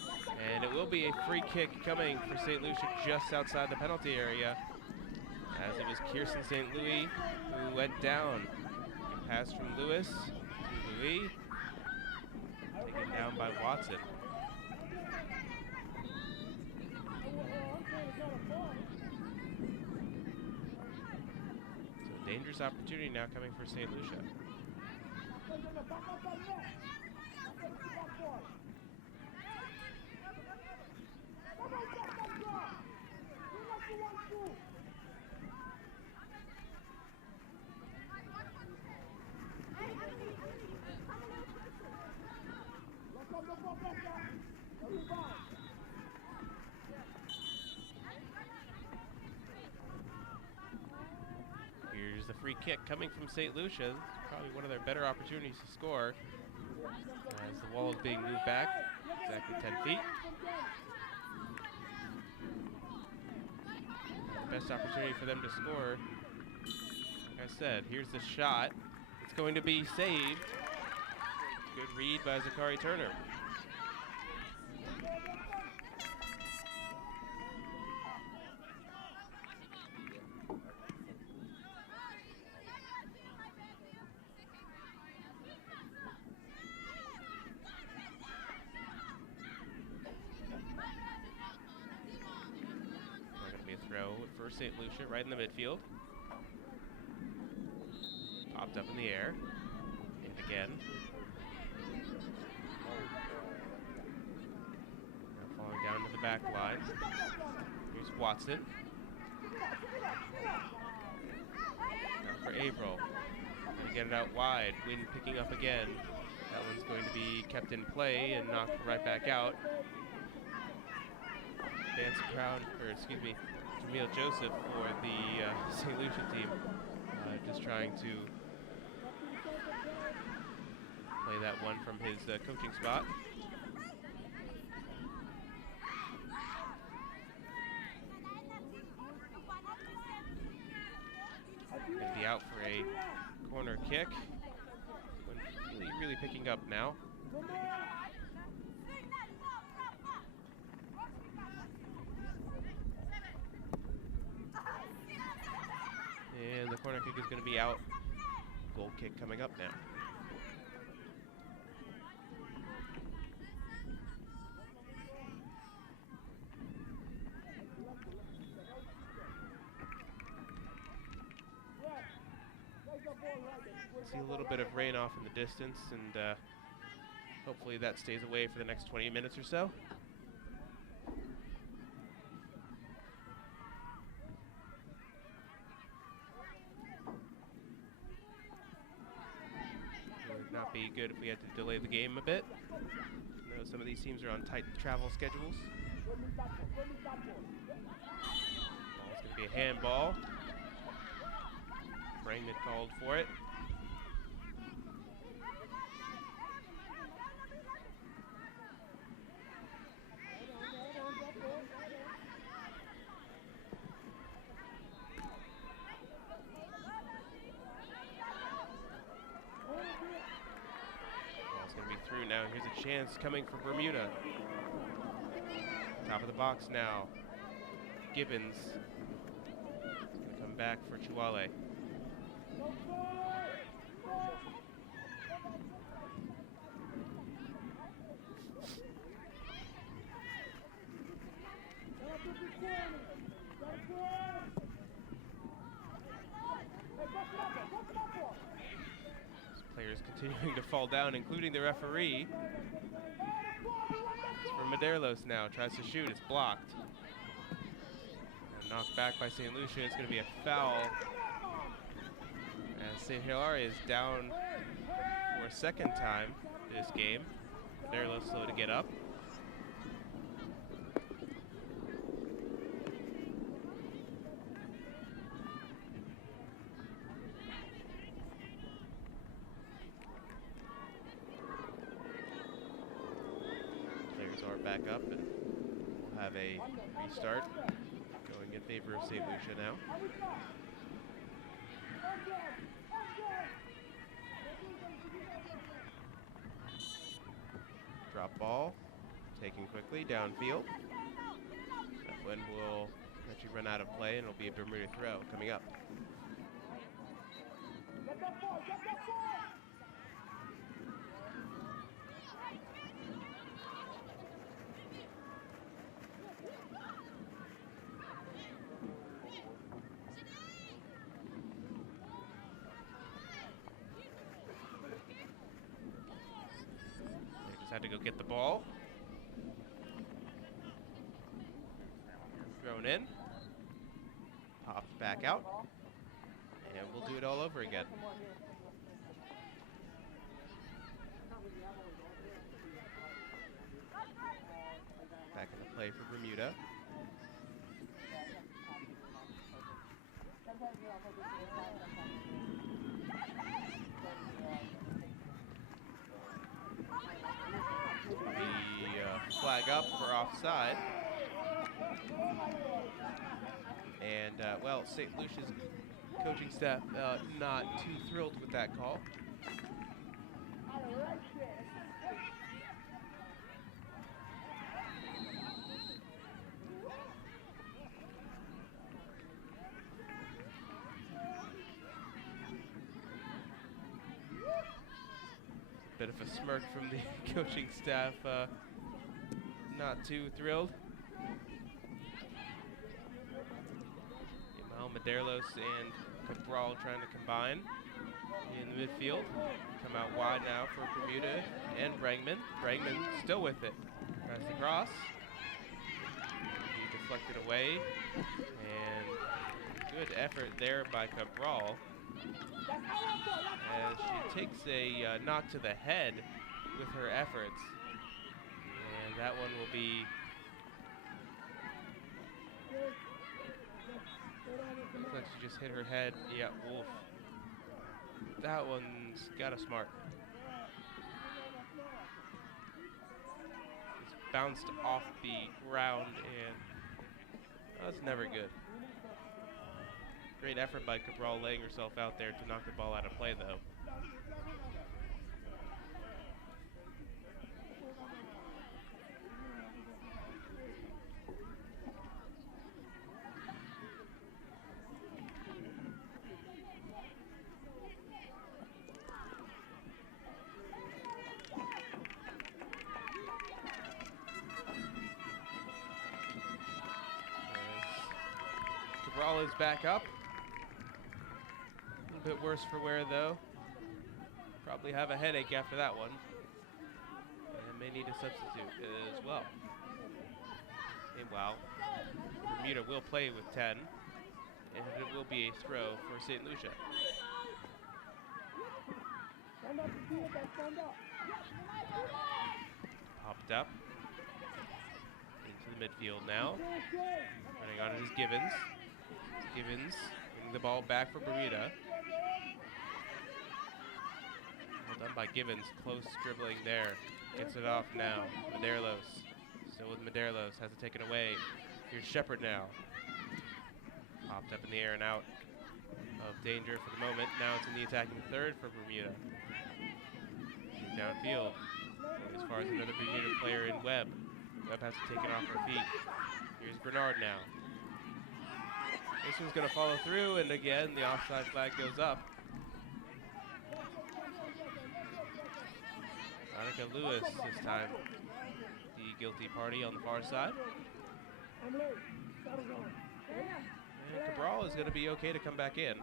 and it will be a free kick coming for St. Lucia just outside the penalty area, as it was Kirsten St. Louis who went down. Pass from Lewis to Louis, taken down by Watson. So dangerous opportunity now coming for St. Lucia. Here's the free kick coming from St. Lucia. Probably one of their better opportunities to score, as the wall is being moved back exactly 10 feet. Best opportunity for them to score. Like I said, here's the shot. It's going to be saved. Good read by Zachary Turner. For St. Lucia, right in the midfield. Popped up in the air. And again. Now falling down to the back line. Here's Watson. Now for Averill. Gonna get it out wide. Wind picking up again. That one's going to be kept in play and knocked right back out. Dance Crown, or excuse me, Jamil Joseph for the St. Lucia team, just trying to play that one from his coaching spot. Going to be out for a corner kick. Really picking up now. And the corner kick is going to be out. Goal kick coming up now. See a little bit of rain off in the distance, and hopefully that stays away for the next 20 minutes or so. Would not be good if we had to delay the game a bit. I know some of these teams are on tight travel schedules. Ball's going to be a handball. Brangman called for it. Ball's going to be through now. Here's a chance coming for Bermuda. Top of the box now. Gibbons. Going to come back for Chihuale. Players continuing to fall down, including the referee. It's for Medeiros now. Tries to shoot. It's blocked. And knocked back by St. Lucia. It's going to be a foul. As St. Hilaire is down for a second time this game. Medeiros slow to get up. Back up, and we'll have a restart going in favor of St. Lucia now. Drop ball. Taken quickly downfield. That one will actually run out of play, and it'll be a Bermuda throw coming up. They just had to go get the ball. Thrown in. Popped back out. And we'll do it all over again. Back in the play for Bermuda. The flag up for offside. And, well, St. Lucia's coaching staff not too thrilled with that call. Bit of a smirk from the coaching staff, not too thrilled. Medeiros and Cabral trying to combine in the midfield. Come out wide now for Bermuda and Bregman. Bregman still with it. Tries to cross. He deflected away. And good effort there by Cabral. As she takes a knock to the head with her efforts. And that one will be looks like she just hit her head. Yeah, wolf. That one's got us marked. Just bounced off the ground, and that's never good. Great effort by Cabral laying herself out there to knock the ball out of play, though. Cabral is back up. A little bit worse for wear, though. Probably have a headache after that one. And may need a substitute as well. Meanwhile, Bermuda will play with 10. And it will be a throw for St. Lucia. Popped up. Into the midfield now. Running on it is Gibbons. Gibbons bringing the ball back for Bermuda. Well done by Gibbons. Close dribbling there. Gets it off now. Medeiros. Still with Medeiros. Has it taken away. Here's Shepard now. Popped up in the air and out of danger for the moment. Now it's in the attacking third for Bermuda. Downfield. As far as another Bermuda player in Webb. Webb has to take it off her feet. Here's Bernard now. This one's going to follow through, and again, the offside flag goes up. Monica Lewis this time, the guilty party on the far side. And Cabral is going to be okay to come back in.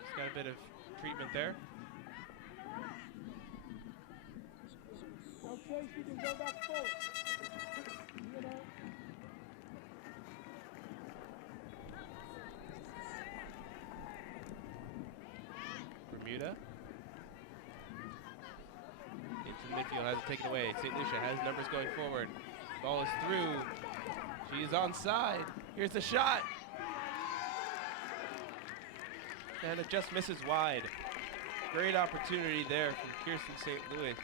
Just got a bit of treatment there. Okay, she can go back forward. Bermuda. Into midfield, has it taken away. St. Lucia has numbers going forward. Ball is through. She is onside. Here's the shot. And it just misses wide. Great opportunity there from Kirsten St. Louis.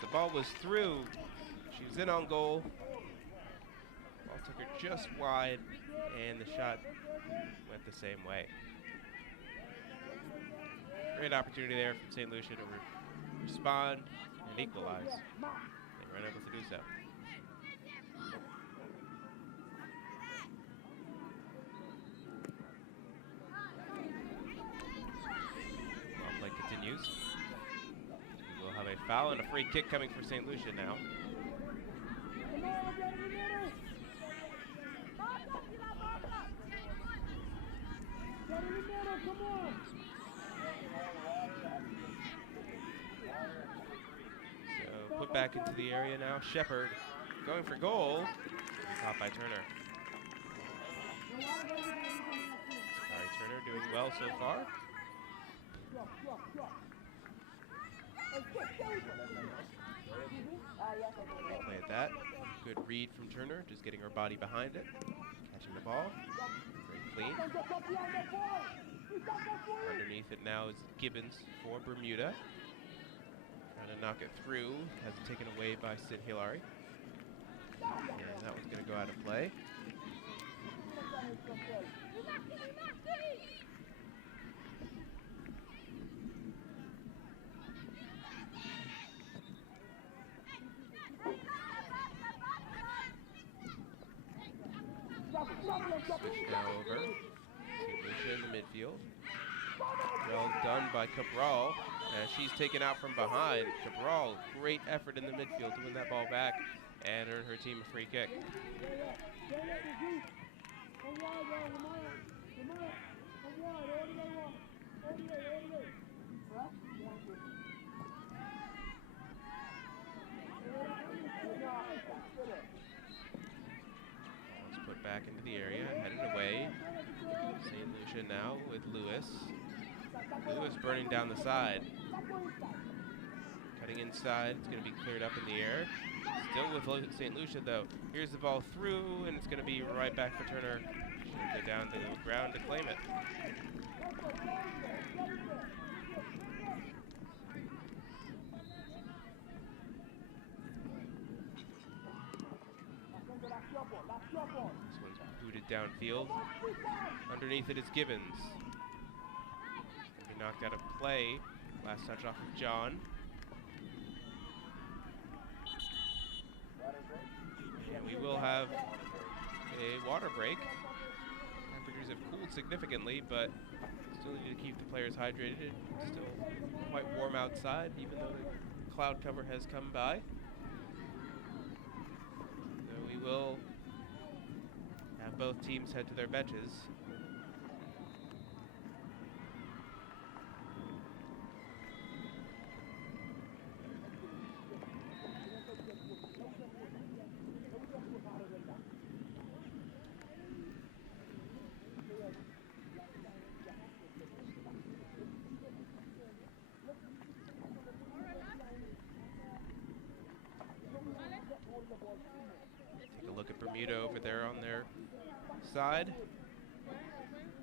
The ball was through. She was in on goal. Ball took her just wide, and the shot went the same way. Great opportunity there from St. Lucia to respond and equalize. They were unable to do so. Ball play continues. We will have a foul and a free kick coming for St. Lucia now. Come on, get in the middle. Get in the middle, come on. So put back into the area now. Shepard going for goal. Caught by Turner. Sorry, Turner doing well so far. Replay at that. Good read from Turner, just getting her body behind it. Catching the ball. Very clean. Underneath it now is Gibbons for Bermuda. Trying to knock it through. Has it taken away by Sid Hilary. And that one's going to go out of play. Switch now over. St. Lucia in the midfield. Well done by Cabral. As she's taken out from behind. Cabral, great effort in the midfield to win that ball back and earn her team a free kick. Let's put back into the area, headed away. St. Lucia now with Lewis. Lewis burning down the side. Cutting inside, it's going to be cleared up in the air. Still with St. Lucia though. Here's the ball through, and it's going to be right back for Turner. She'll go down to the ground to claim it. This one's booted downfield. Underneath it is Gibbons. Going to be knocked out of play. Last touch off of John. And we will have a water break. Temperatures have cooled significantly, but still need to keep the players hydrated. It's still quite warm outside, even though the cloud cover has come by. So we will have both teams head to their benches. Take a look at Bermuda over there on their side.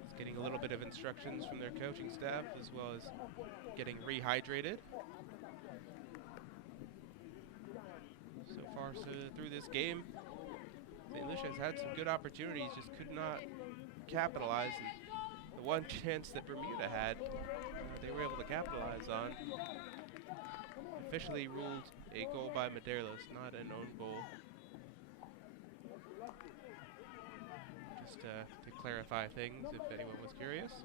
It's getting a little bit of instructions from their coaching staff as well as getting rehydrated. So far through this game, St. Lucia has had some good opportunities, just could not capitalize. And the one chance that Bermuda had, they were able to capitalize on. Officially ruled a goal by Medeiros, not an own goal. Just to clarify things, if anyone was curious.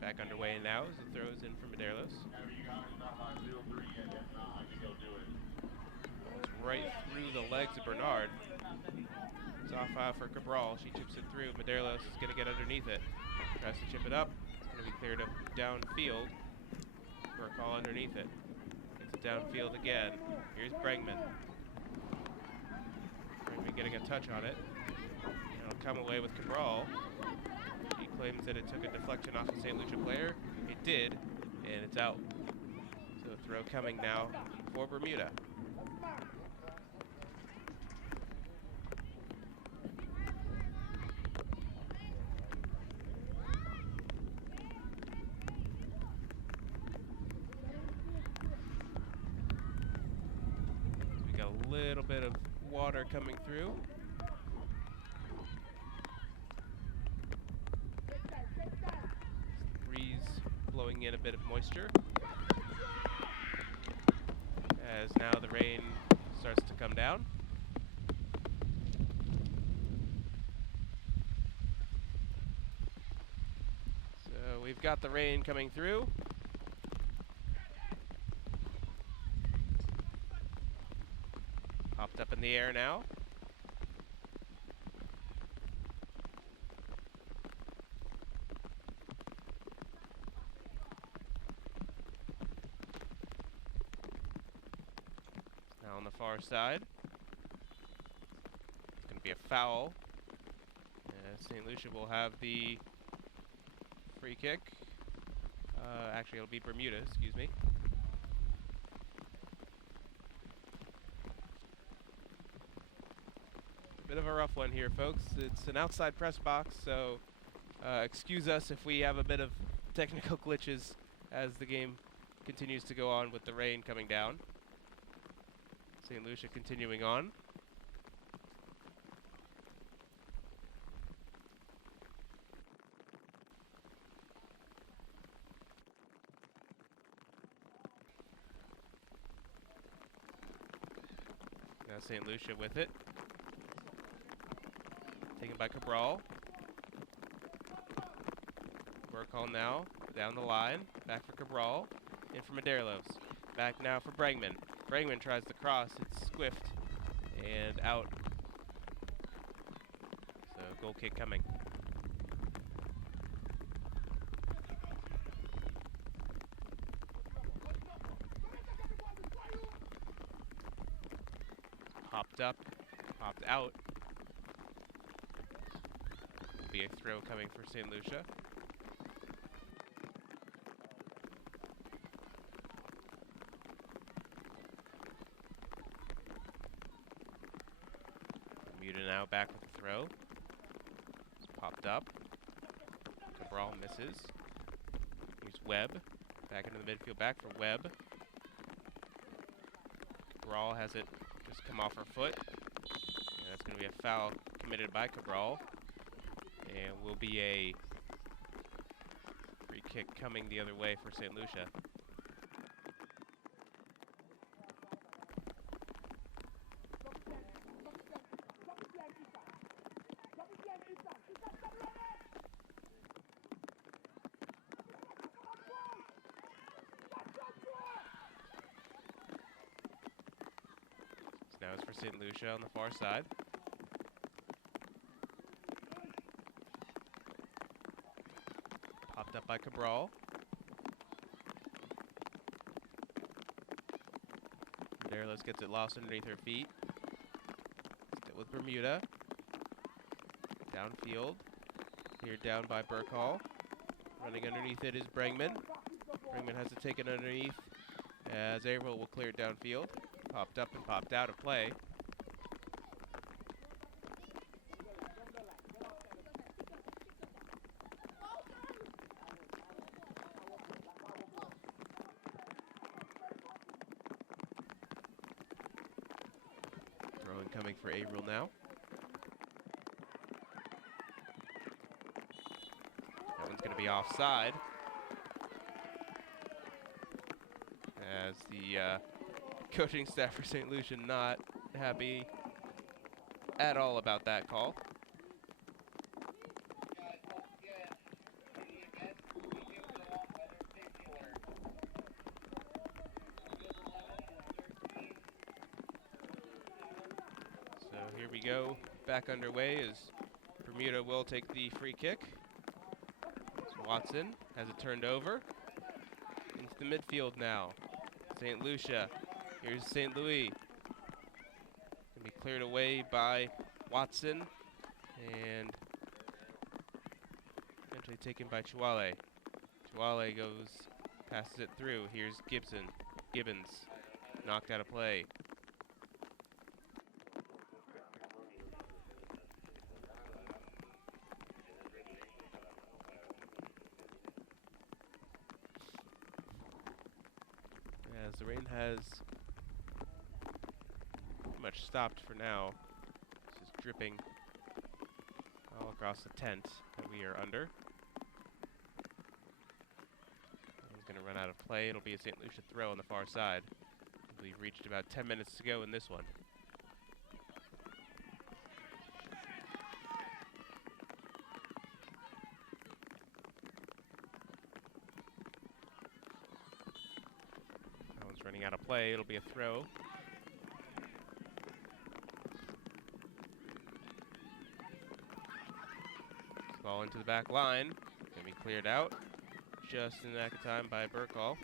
Back underway now as it throws in for Medeiros. It's right through the legs of Bernard. It's off for Cabral. She chips it through. Medeiros is going to get underneath it. Tries to chip it up. It's going to be cleared up downfield for a call underneath it. Gets it downfield again. Here's Bregman. Bregman getting a touch on it. And it'll come away with Cabral. He claims that it took a deflection off a St. Lucia player. It did, and it's out. So a throw coming now for Bermuda. little bit of water coming through. Breeze blowing in a bit of moisture. As now the rain starts to come down. So we've got the rain coming through. Popped up in the air now. Now on the far side. It's going to be a foul. St. Lucia will have the free kick. Actually, it'll be Bermuda, excuse me. Bit of a rough one here, folks. It's an outside press box, so excuse us if we have a bit of technical glitches as the game continues to go on with the rain coming down. St. Lucia continuing on. Now St. Lucia with it. Taken by Cabral. Work on now. Down the line. Back for Cabral. In for Medeiros. Back now for Bregman. Bregman tries to cross. It's squiffed. And out. So goal kick coming. Popped up. Popped out. Will be a throw coming for St. Lucia. Bermuda now back with the throw. It's popped up. Cabral misses. Here's Webb. Back into the midfield, back for Webb. Cabral has it just come off her foot. And that's going to be a foul committed by Cabral. And will be a free kick coming the other way for St. Lucia. Now it's for St. Lucia on the far side. Popped up by Cabral. Medeiros gets it lost underneath her feet. Still with Bermuda. Downfield. Cleared down by Burkhall. Running underneath it is Bregman. Bregman has to take it underneath as Averill will clear it downfield. Popped up and popped out of play. Throwing coming for Averill now. That one's going to be offside. As the coaching staff for St. Lucia not happy at all about that call. So here we go, back underway as Bermuda will take the free kick. So Watson has it turned over into the midfield now. St. Lucia. Here's St. Louis. Gonna be cleared away by Watson and eventually taken by Chiwale. Chiwale passes it through. Here's Gibbons. Knocked out of play. As the rain has pretty much stopped for now. This is dripping all across the tent that we are under. He's going to run out of play. It'll be a St. Lucia throw on the far side. We've reached about 10 minutes to go in this one. That one's running out of play. It'll be a throw. Ball into the back line. Going to be cleared out just in the back of time by Burkall.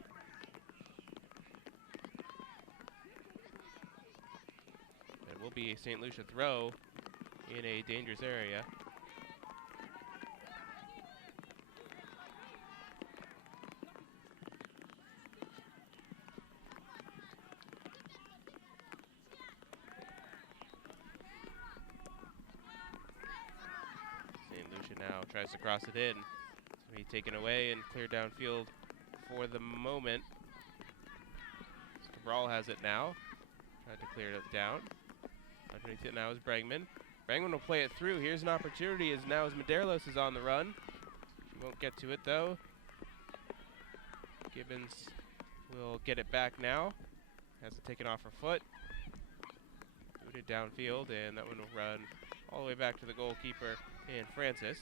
It will be a St. Lucia throw in a dangerous area. St. Lucia now tries to cross it in. It's going to be taken away and cleared downfield for the moment. Cabral has it now. Tried to clear it down. Underneath it now is Bregman. Bregman will play it through. Here's an opportunity as now as Medeiros is on the run. She won't get to it though. Gibbons will get it back now. Has it taken off her foot. Booted downfield, and that one will run all the way back to the goalkeeper and Francis.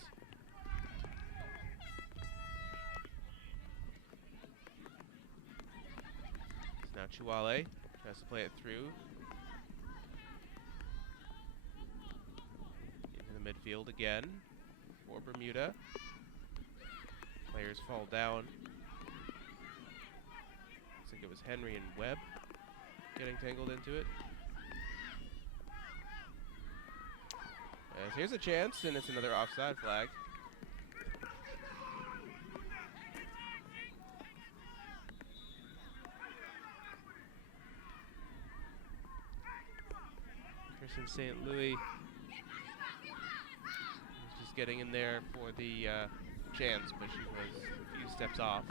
It's now Chiwale. Tries to play it through. Midfield again for Bermuda. Players fall down. Looks like it was Henry and Webb getting tangled into it. As here's a chance, and it's another offside flag. Kristen St. Louis getting in there for the chance, but she was a few steps off.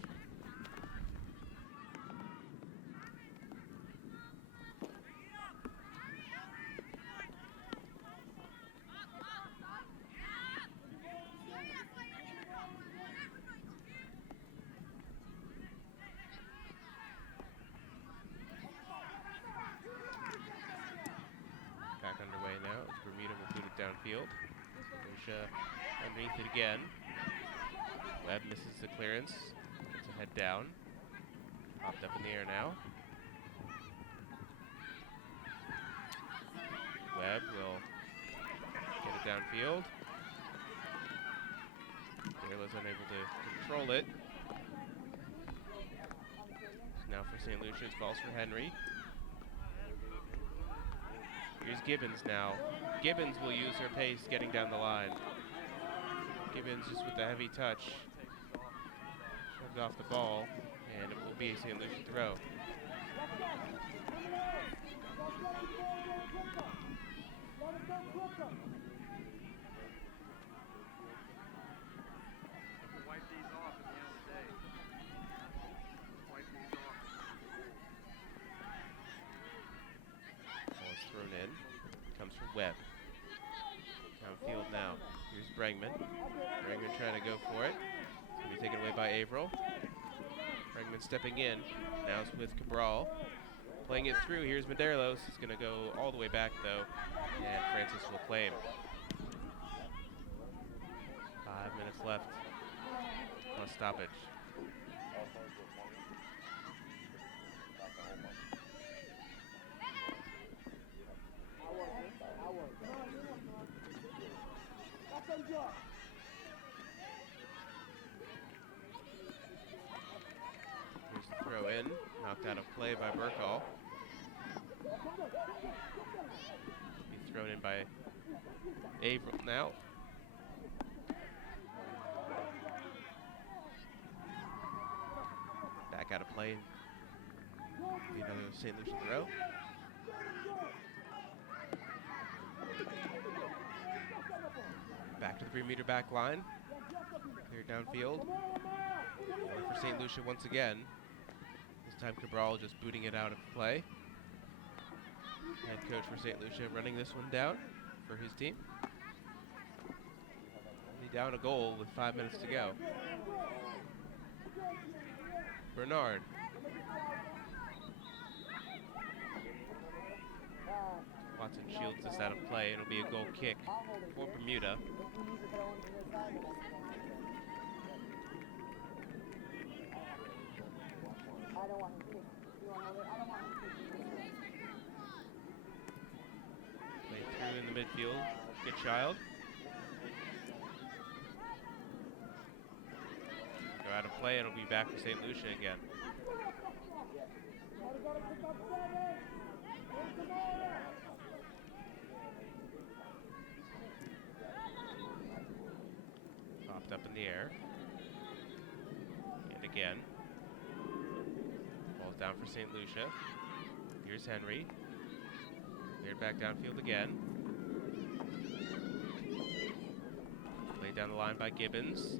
Back underway now as Bermuda will boot it downfield. Lucia underneath it again. Webb misses the clearance. Gets a head down. Popped up in the air now. Webb will get it downfield. Taylor's unable to control it. Now for St. Lucia's, balls for Henry. Here's Gibbons now. Gibbons will use her pace getting down the line. Gibbons just with the heavy touch. Shoved off the ball, and it will be a St. Lucia throw. Wipe these off at the end of the day. Wipe these off. Ball is thrown in. Comes from Webb. Downfield now. Here's Bregman. Bregman trying to go for it. It's going to be taken away by Averill. Bregman stepping in. Now it's with Cabral. Playing it through. Here's Medeiros. It's going to go all the way back though. And Francis will claim. 5 minutes left on stoppage. Here's the throw in, knocked out of play by Burkall. Be thrown in by Averill now. Back out of play. Be another St. Lucia throw. Back to the 3-meter back line. Clear downfield. Going for St. Lucia once again. This time Cabral just booting it out of play. Head coach for St. Lucia running this one down for his team. Only down a goal with 5 minutes to go. Bernard. Watson shields this out of play. It'll be a goal kick for Bermuda. Play through in the midfield. Good child. Go out of play. It'll be back for St. Lucia again. Popped up in the air. And again. Ball's down for St. Lucia. Here's Henry. Cleared back downfield again. Played down the line by Gibbons.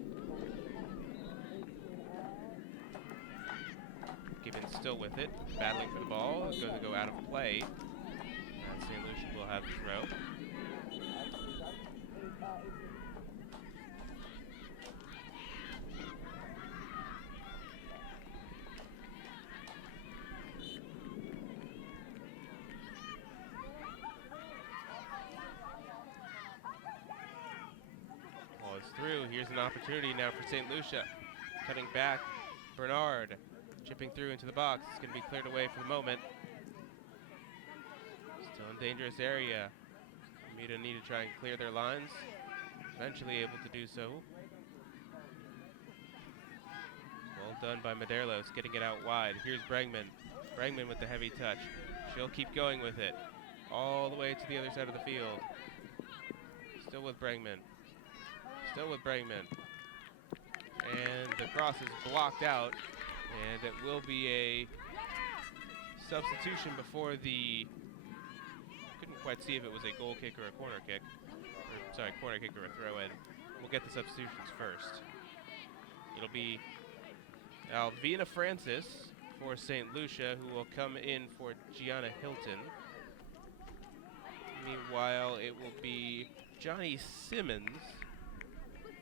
Gibbons still with it, battling for the ball. It's going to go out of play. And St. Lucia will have the throw. Ball is through. Here's an opportunity now for St. Lucia. Cutting back, Bernard. Chipping through into the box. It's going to be cleared away for the moment. Still in dangerous area. Bermuda need to try and clear their lines. Eventually able to do so. Well done by Medeiros, getting it out wide. Here's Bregman. Bregman with the heavy touch. She'll keep going with it. All the way to the other side of the field. Still with Bregman. Still with Bregman. And the cross is blocked out. And it will be a substitution before the, couldn't quite see if it was a goal kick or a corner kick. Or, sorry, corner kick or a throw in. We'll get the substitutions first. It'll be Alvina Francis for St. Lucia, who will come in for Gianna Hilton. Meanwhile, it will be Johnny Simmons,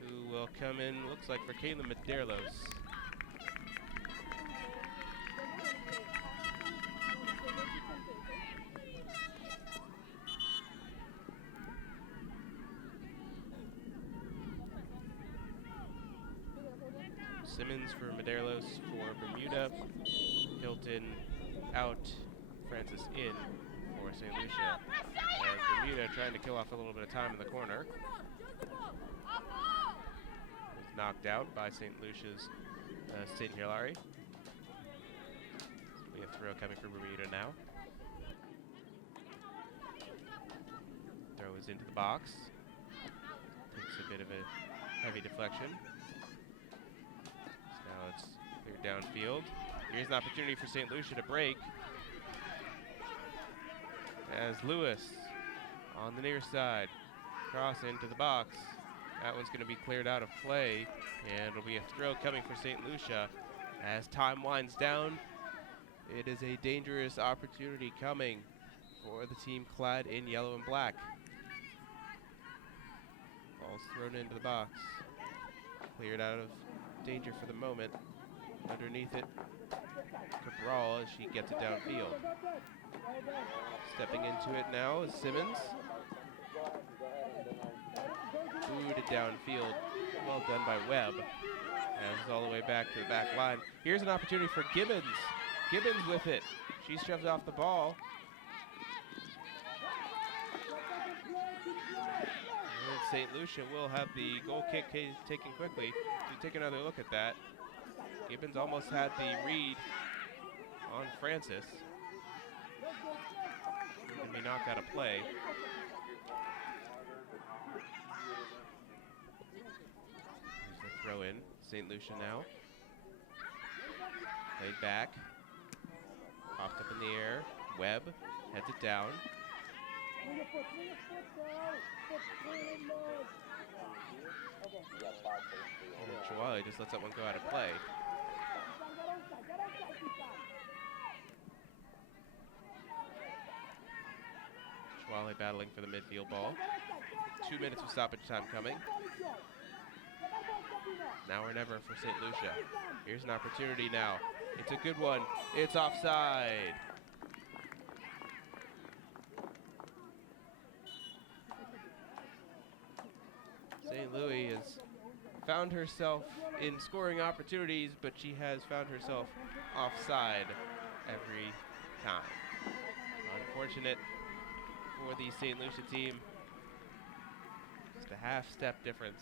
who will come in, looks like, for Caitlin Medeiros. Simmons for Medeiros for Bermuda. Hilton out. Francis in for St. Lucia. And Bermuda trying to kill off a little bit of time in the corner. Was knocked out by St. Lucia's St. Hilary. We have throw coming for Bermuda now. Throw is into the box. Takes a bit of a heavy deflection. Now it's cleared downfield. Here's an opportunity for St. Lucia to break. As Lewis on the near side. Cross into the box. That one's going to be cleared out of play. And it'll be a throw coming for St. Lucia. As time winds down, it is a dangerous opportunity coming for the team clad in yellow and black. Ball's thrown into the box. Cleared out of danger for the moment. Underneath it, Cabral as she gets it downfield. Stepping into it now is Simmons. Booted downfield. Well done by Webb. And it's all the way back to the back line. Here's an opportunity for Gibbons. Gibbons with it. She shoves off the ball. And St. Lucia will have the goal kick taken quickly. To take another look at that. Gibbons almost had the read on Francis. And be knocked out of play. Here's the throw in. St. Lucia now. Played back. Popped up in the air. Webb heads it down. And Chawali just lets that one go out of play. Wale battling for the midfield ball. 2 minutes of stoppage time coming. Now or never for St. Lucia. Here's an opportunity now. It's a good one. It's offside. St. Louis has found herself in scoring opportunities, but she has found herself offside every time. Unfortunate for the St. Lucia team. Just a half-step difference.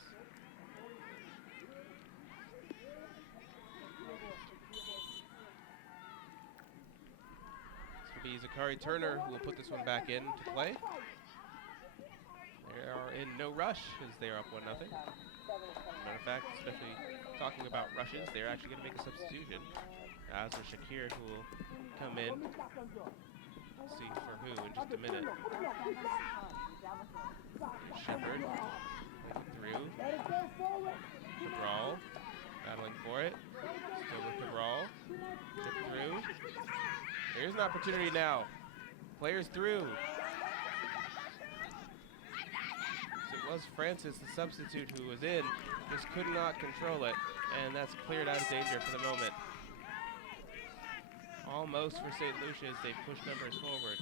This will be Zakari Turner who will put this one back in to play. They are in no rush as they are up 1-0. Matter of fact, especially talking about rushes, they're actually going to make a substitution. Azra Shakir who will come in. We'll see for who in just a minute. Shepard breaking through. Cabral battling for it. Still with Cabral. Tip through. Here's an opportunity now. Players through. So it was Francis, the substitute, who was in. Just could not control it. And that's cleared out of danger for the moment. Almost for St. Lucia as they push numbers forward.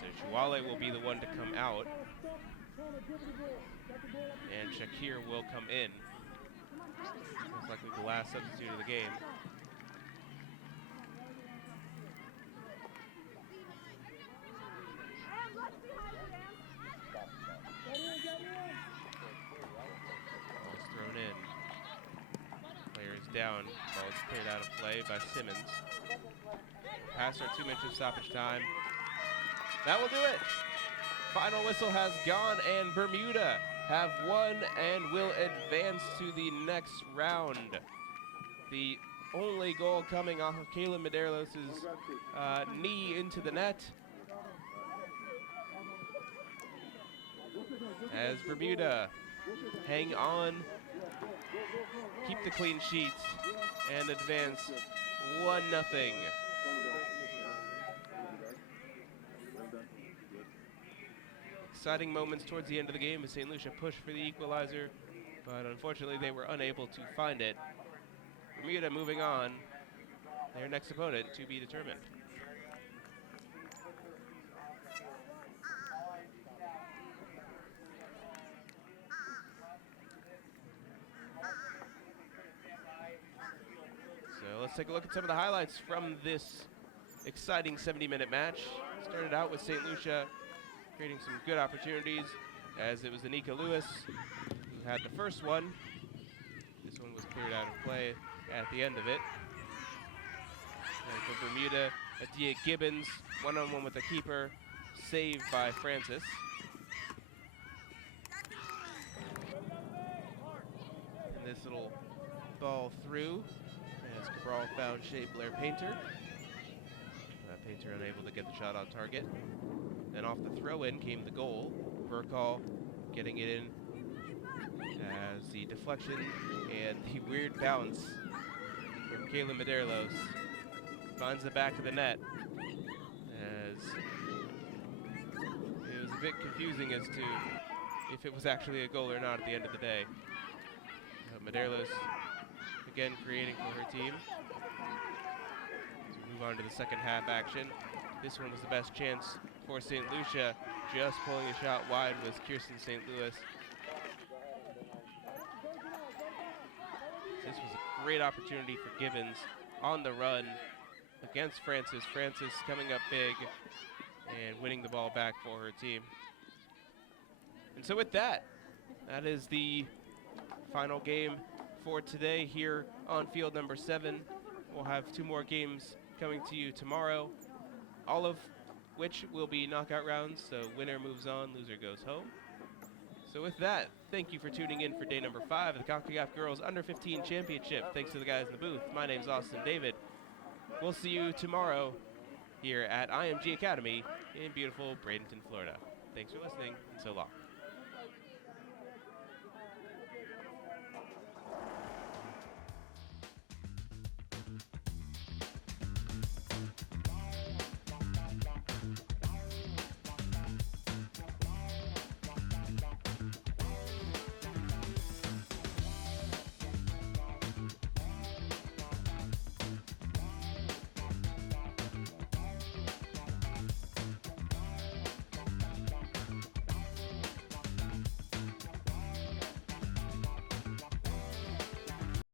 So Shuale will be the one to come out. And Shakir will come in. Most likely the last substitute of the game. Ball's thrown in. Players down. Ball's cleared out of play by Simmons. Past our 2 minutes of stoppage time. That will do it. Final whistle has gone, and Bermuda have won and will advance to the next round. The only goal coming off of Kayla Medeiros' knee into the net. As Bermuda hang on, keep the clean sheets, and advance 1-0. Exciting moments towards the end of the game as St. Lucia pushed for the equalizer, but unfortunately they were unable to find it. Bermuda moving on, their next opponent to be determined. So let's take a look at some of the highlights from this exciting 70-minute match. Started out with St. Lucia creating some good opportunities, as it was Anika Lewis who had the first one. This one was cleared out of play at the end of it. And for Bermuda, Adia Gibbons, one-on-one with the keeper, saved by Francis. And this little ball through, as Cabral found Shea Blair Painter. Painter unable to get the shot on target. Then off the throw-in came the goal. Burkall getting it in as the deflection and the weird bounce from Kayla Medeiros finds the back of the net, as it was a bit confusing as to if it was actually a goal or not at the end of the day. Medeiros again creating for her team. Move on to the second half action. This one was the best chance for St. Lucia. Just pulling a shot wide was Kirsten St. Louis. This was a great opportunity for Gibbons on the run against Francis. Francis coming up big and winning the ball back for her team. And so with that, that is the final game for today here on field number 7. We'll have 2 more games coming to you tomorrow, all of which will be knockout rounds, so winner moves on, loser goes home. So with that, thank you for tuning in for day number 5 of the Concacaf Girls Under-15 Championship. Thanks to the guys in the booth. My name's Austin David. We'll see you tomorrow here at IMG Academy in beautiful Bradenton, Florida. Thanks for listening, and so long.